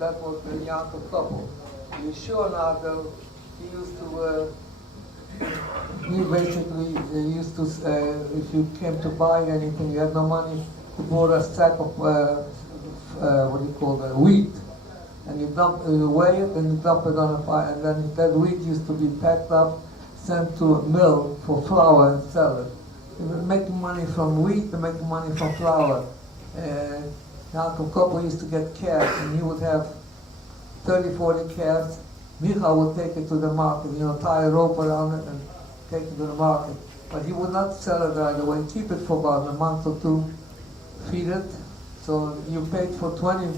that was the Yankov couple. Yeshua now, though, he used to, he basically used to, if you came to buy anything, you had no money, you bought a sack of, what do you call that, wheat. And you weigh it and you dump it on a fire, and then that wheat used to be packed up, sent to a mill for flour and sell it. You were making money from wheat and making money from flour. Yaakov Koppel used to get calves, and he would have 30, 40 calves. Micha would take it to the market, tie a rope around it and take it to the market. But he would not sell it right away, keep it for about a month or two, feed it. So you paid for 20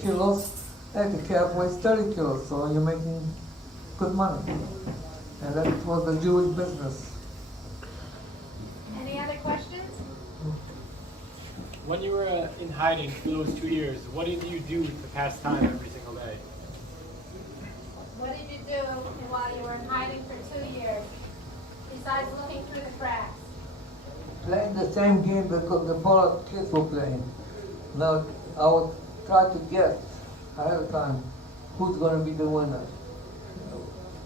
kilos, and the calf weighs 30 kilos, so you're making good money. And that was the Jewish business. Any other questions? When you were in hiding for those 2 years, what did you do to pass time every single day? What did you do while you were in hiding for 2 years, besides looking through the cracks? Playing the same game that the Pollock kids were playing. Now, I would try to guess ahead of time who's going to be the winner.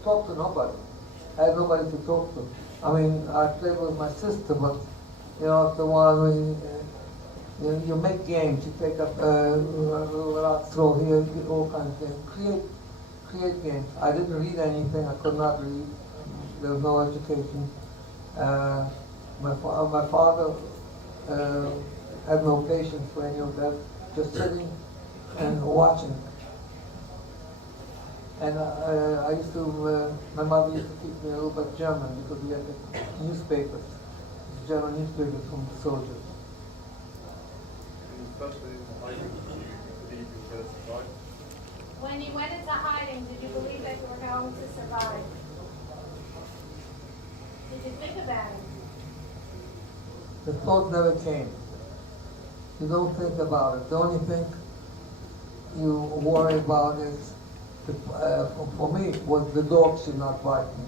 Talk to nobody. I had nobody to talk to. I mean, I played with my sister, but after a while, you make games. You take up rock throw here, all kinds of things. Create games. I didn't read anything. I could not read. There was no education. My father had no patience for any of that. Just sitting and watching. And I used to, my mother used to teach me a little bit German because we had the newspapers, German newspapers from the soldiers. When you went into hiding, did you believe that you were going to survive? Did you think about it? The thought never came. You don't think about it. The only thing you worry about is, for me, was the dog should not bite me.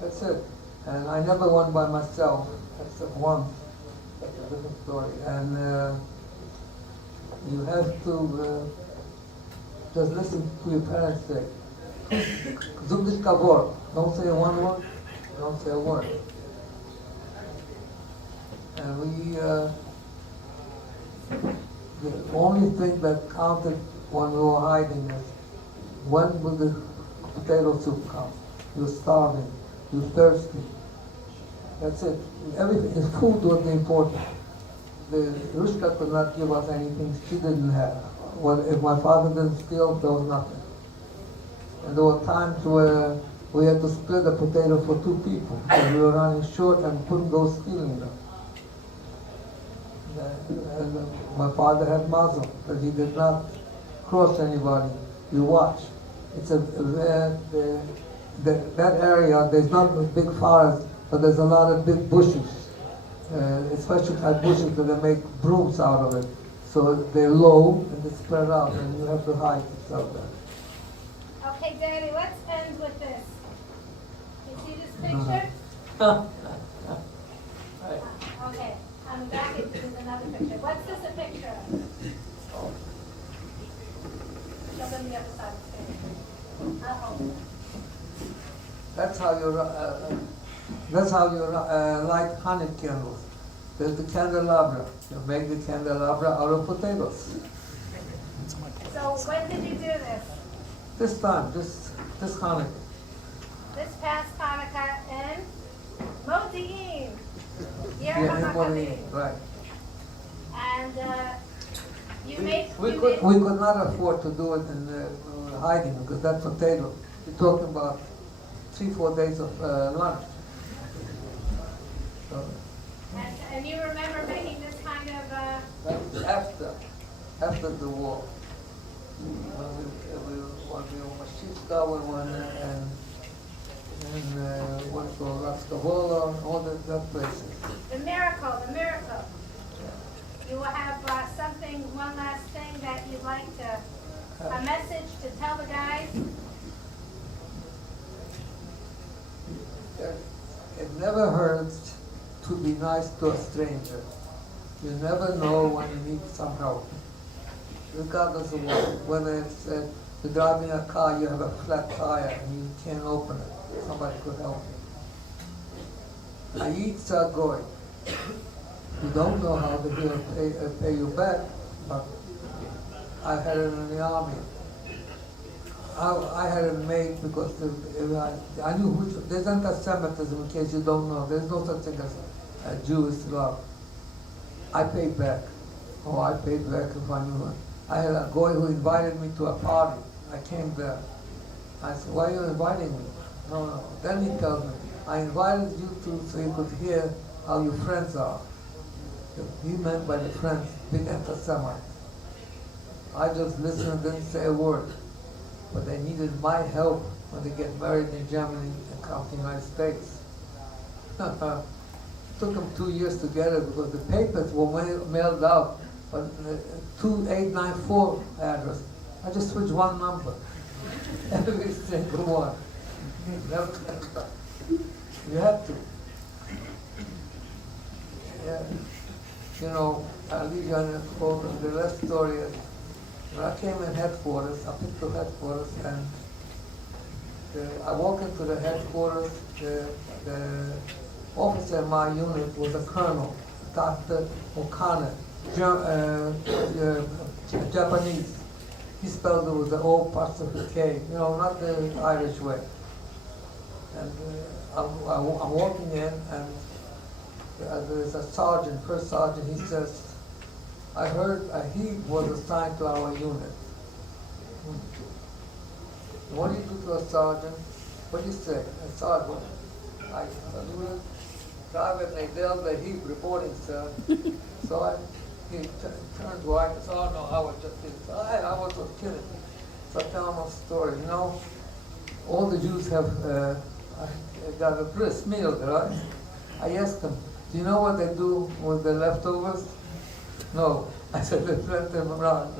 That's it. And I never went by myself, except once. That's a different story. And you have to just listen to your parents say. Zug dich kavor. Don't say one word. Don't say a word. And the only thing that counted when we were hiding is when will the potato soup come? You're starving. You're thirsty. That's it. Everything. Food was important. The Rushka could not give us anything she didn't have. Well, if my father didn't steal, there was nothing. And there were times where we had to split a potato for two people because we were running short and couldn't go stealing them. And my father had muzzle, but he did not cross anybody. You watch. It's that area. There's not a big forest, but there's a lot of big bushes, especially type bushes that they make brooms out of it. So they're low and they spread out, and you have to hide yourself there. Okay, Daddy, let's end with this. You see this picture? Right. Okay, I'm back. There's another picture. What's this a picture of? Show them the other side of the picture. That's how you light honey candles. There's the candelabra. You make the candelabra out of potatoes. So when did you do this? This time, this Hanukkah. This past Hanukkah in Modi'in. Yer Yeah, HaMaccabim. right. And you made... We could not afford to do it in hiding because that potato. You're talking about 3-4 days of lunch. So, And you remember making this kind of... that was after the war. When we were Mashivka, and what it's called, Rastavolo, all that places. The miracle, the miracle. You will have something, one last thing that you'd like to, a message to tell the guys? It never hurts to be nice to a stranger. You never know when you need some help. Regardless of what, whether it's you're driving a car, you have a flat tire and you can't open it. Somebody could help you. Ayit Zagoy. You don't know how he'll pay you back, but I had it in the army. I had it made because I knew which, there's anti-Semitism in case you don't know. There's no such thing as Jewish love. I paid back. Oh, I paid back if I knew it. I had a guy who invited me to a party. I came there. I said, why are you inviting me? No. Then he tells me, I invited you to so you could hear how your friends are. He meant by the friends, big anti-Semites. I just listened and didn't say a word. But they needed my help when they get married in Germany and come to the United States. Took them 2 years to get it because the papers were mailed out, but 2894 address. I just switched one number. Every single one. You have to. Yeah. You know, I'll leave you on the last story. When I came in headquarters, I picked the headquarters, and I walked into the headquarters. The officer in my unit was a colonel, Dr. O'Connor, Japanese. He spelled it with the O apostrophe K, you know, not the Irish way. And I'm walking in, and there's a sergeant, first sergeant. He says, I heard he was assigned to our unit. What do you do to a sergeant? What do you say? A sergeant. I salute Private Nadel Behib reporting, sir. So he turned white and said, oh no, I was just kidding. So I was just kidding. So I tell him a story. You know, all the Jews have got a bris meal, right? I asked them, do you know what they do with the leftovers? No. I said, they spread them around.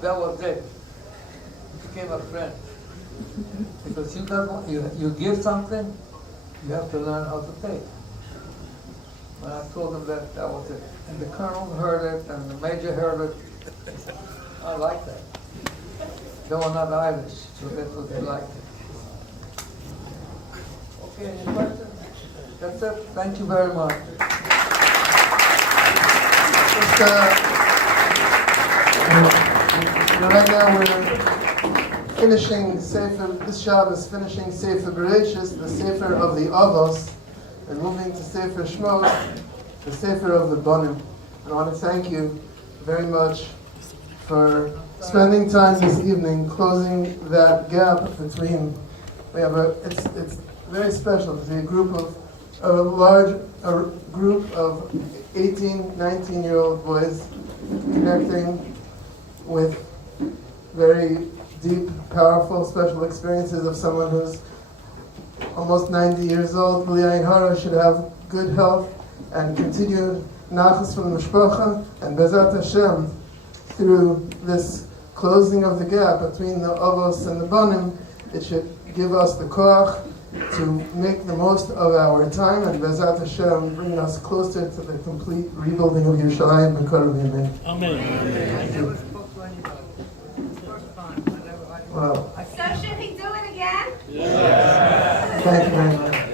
That was it. It became a friend. Because you give something, you have to learn how to take. When I told them that was it. And the colonel heard it, and the major heard it. I like that. They were not Irish, so that's what they liked it. Okay, any questions? That's it. Thank you very much. Right now we're finishing Sefer, this Shabbos finishing Sefer Bereshis, the Sefer of the Avos, and moving to Sefer Shmos, the Sefer of the Bonim. And I want to thank you very much for spending time this evening closing that gap between, it's very special to see a large group of 18, 19-year-old boys connecting with very deep, powerful, special experiences of someone who's almost 90 years old. B'li'ayin hara should have good health and continued nachas from the mishpacha, and Bezat Hashem, through this closing of the gap between the avos and the banim, it should give us the koach to make the most of our time, and Bezat Hashem bring us closer to the complete rebuilding of Yerushalayim B'Karav Yamin. Amen. Wow. So should he do it again? Thank you very much.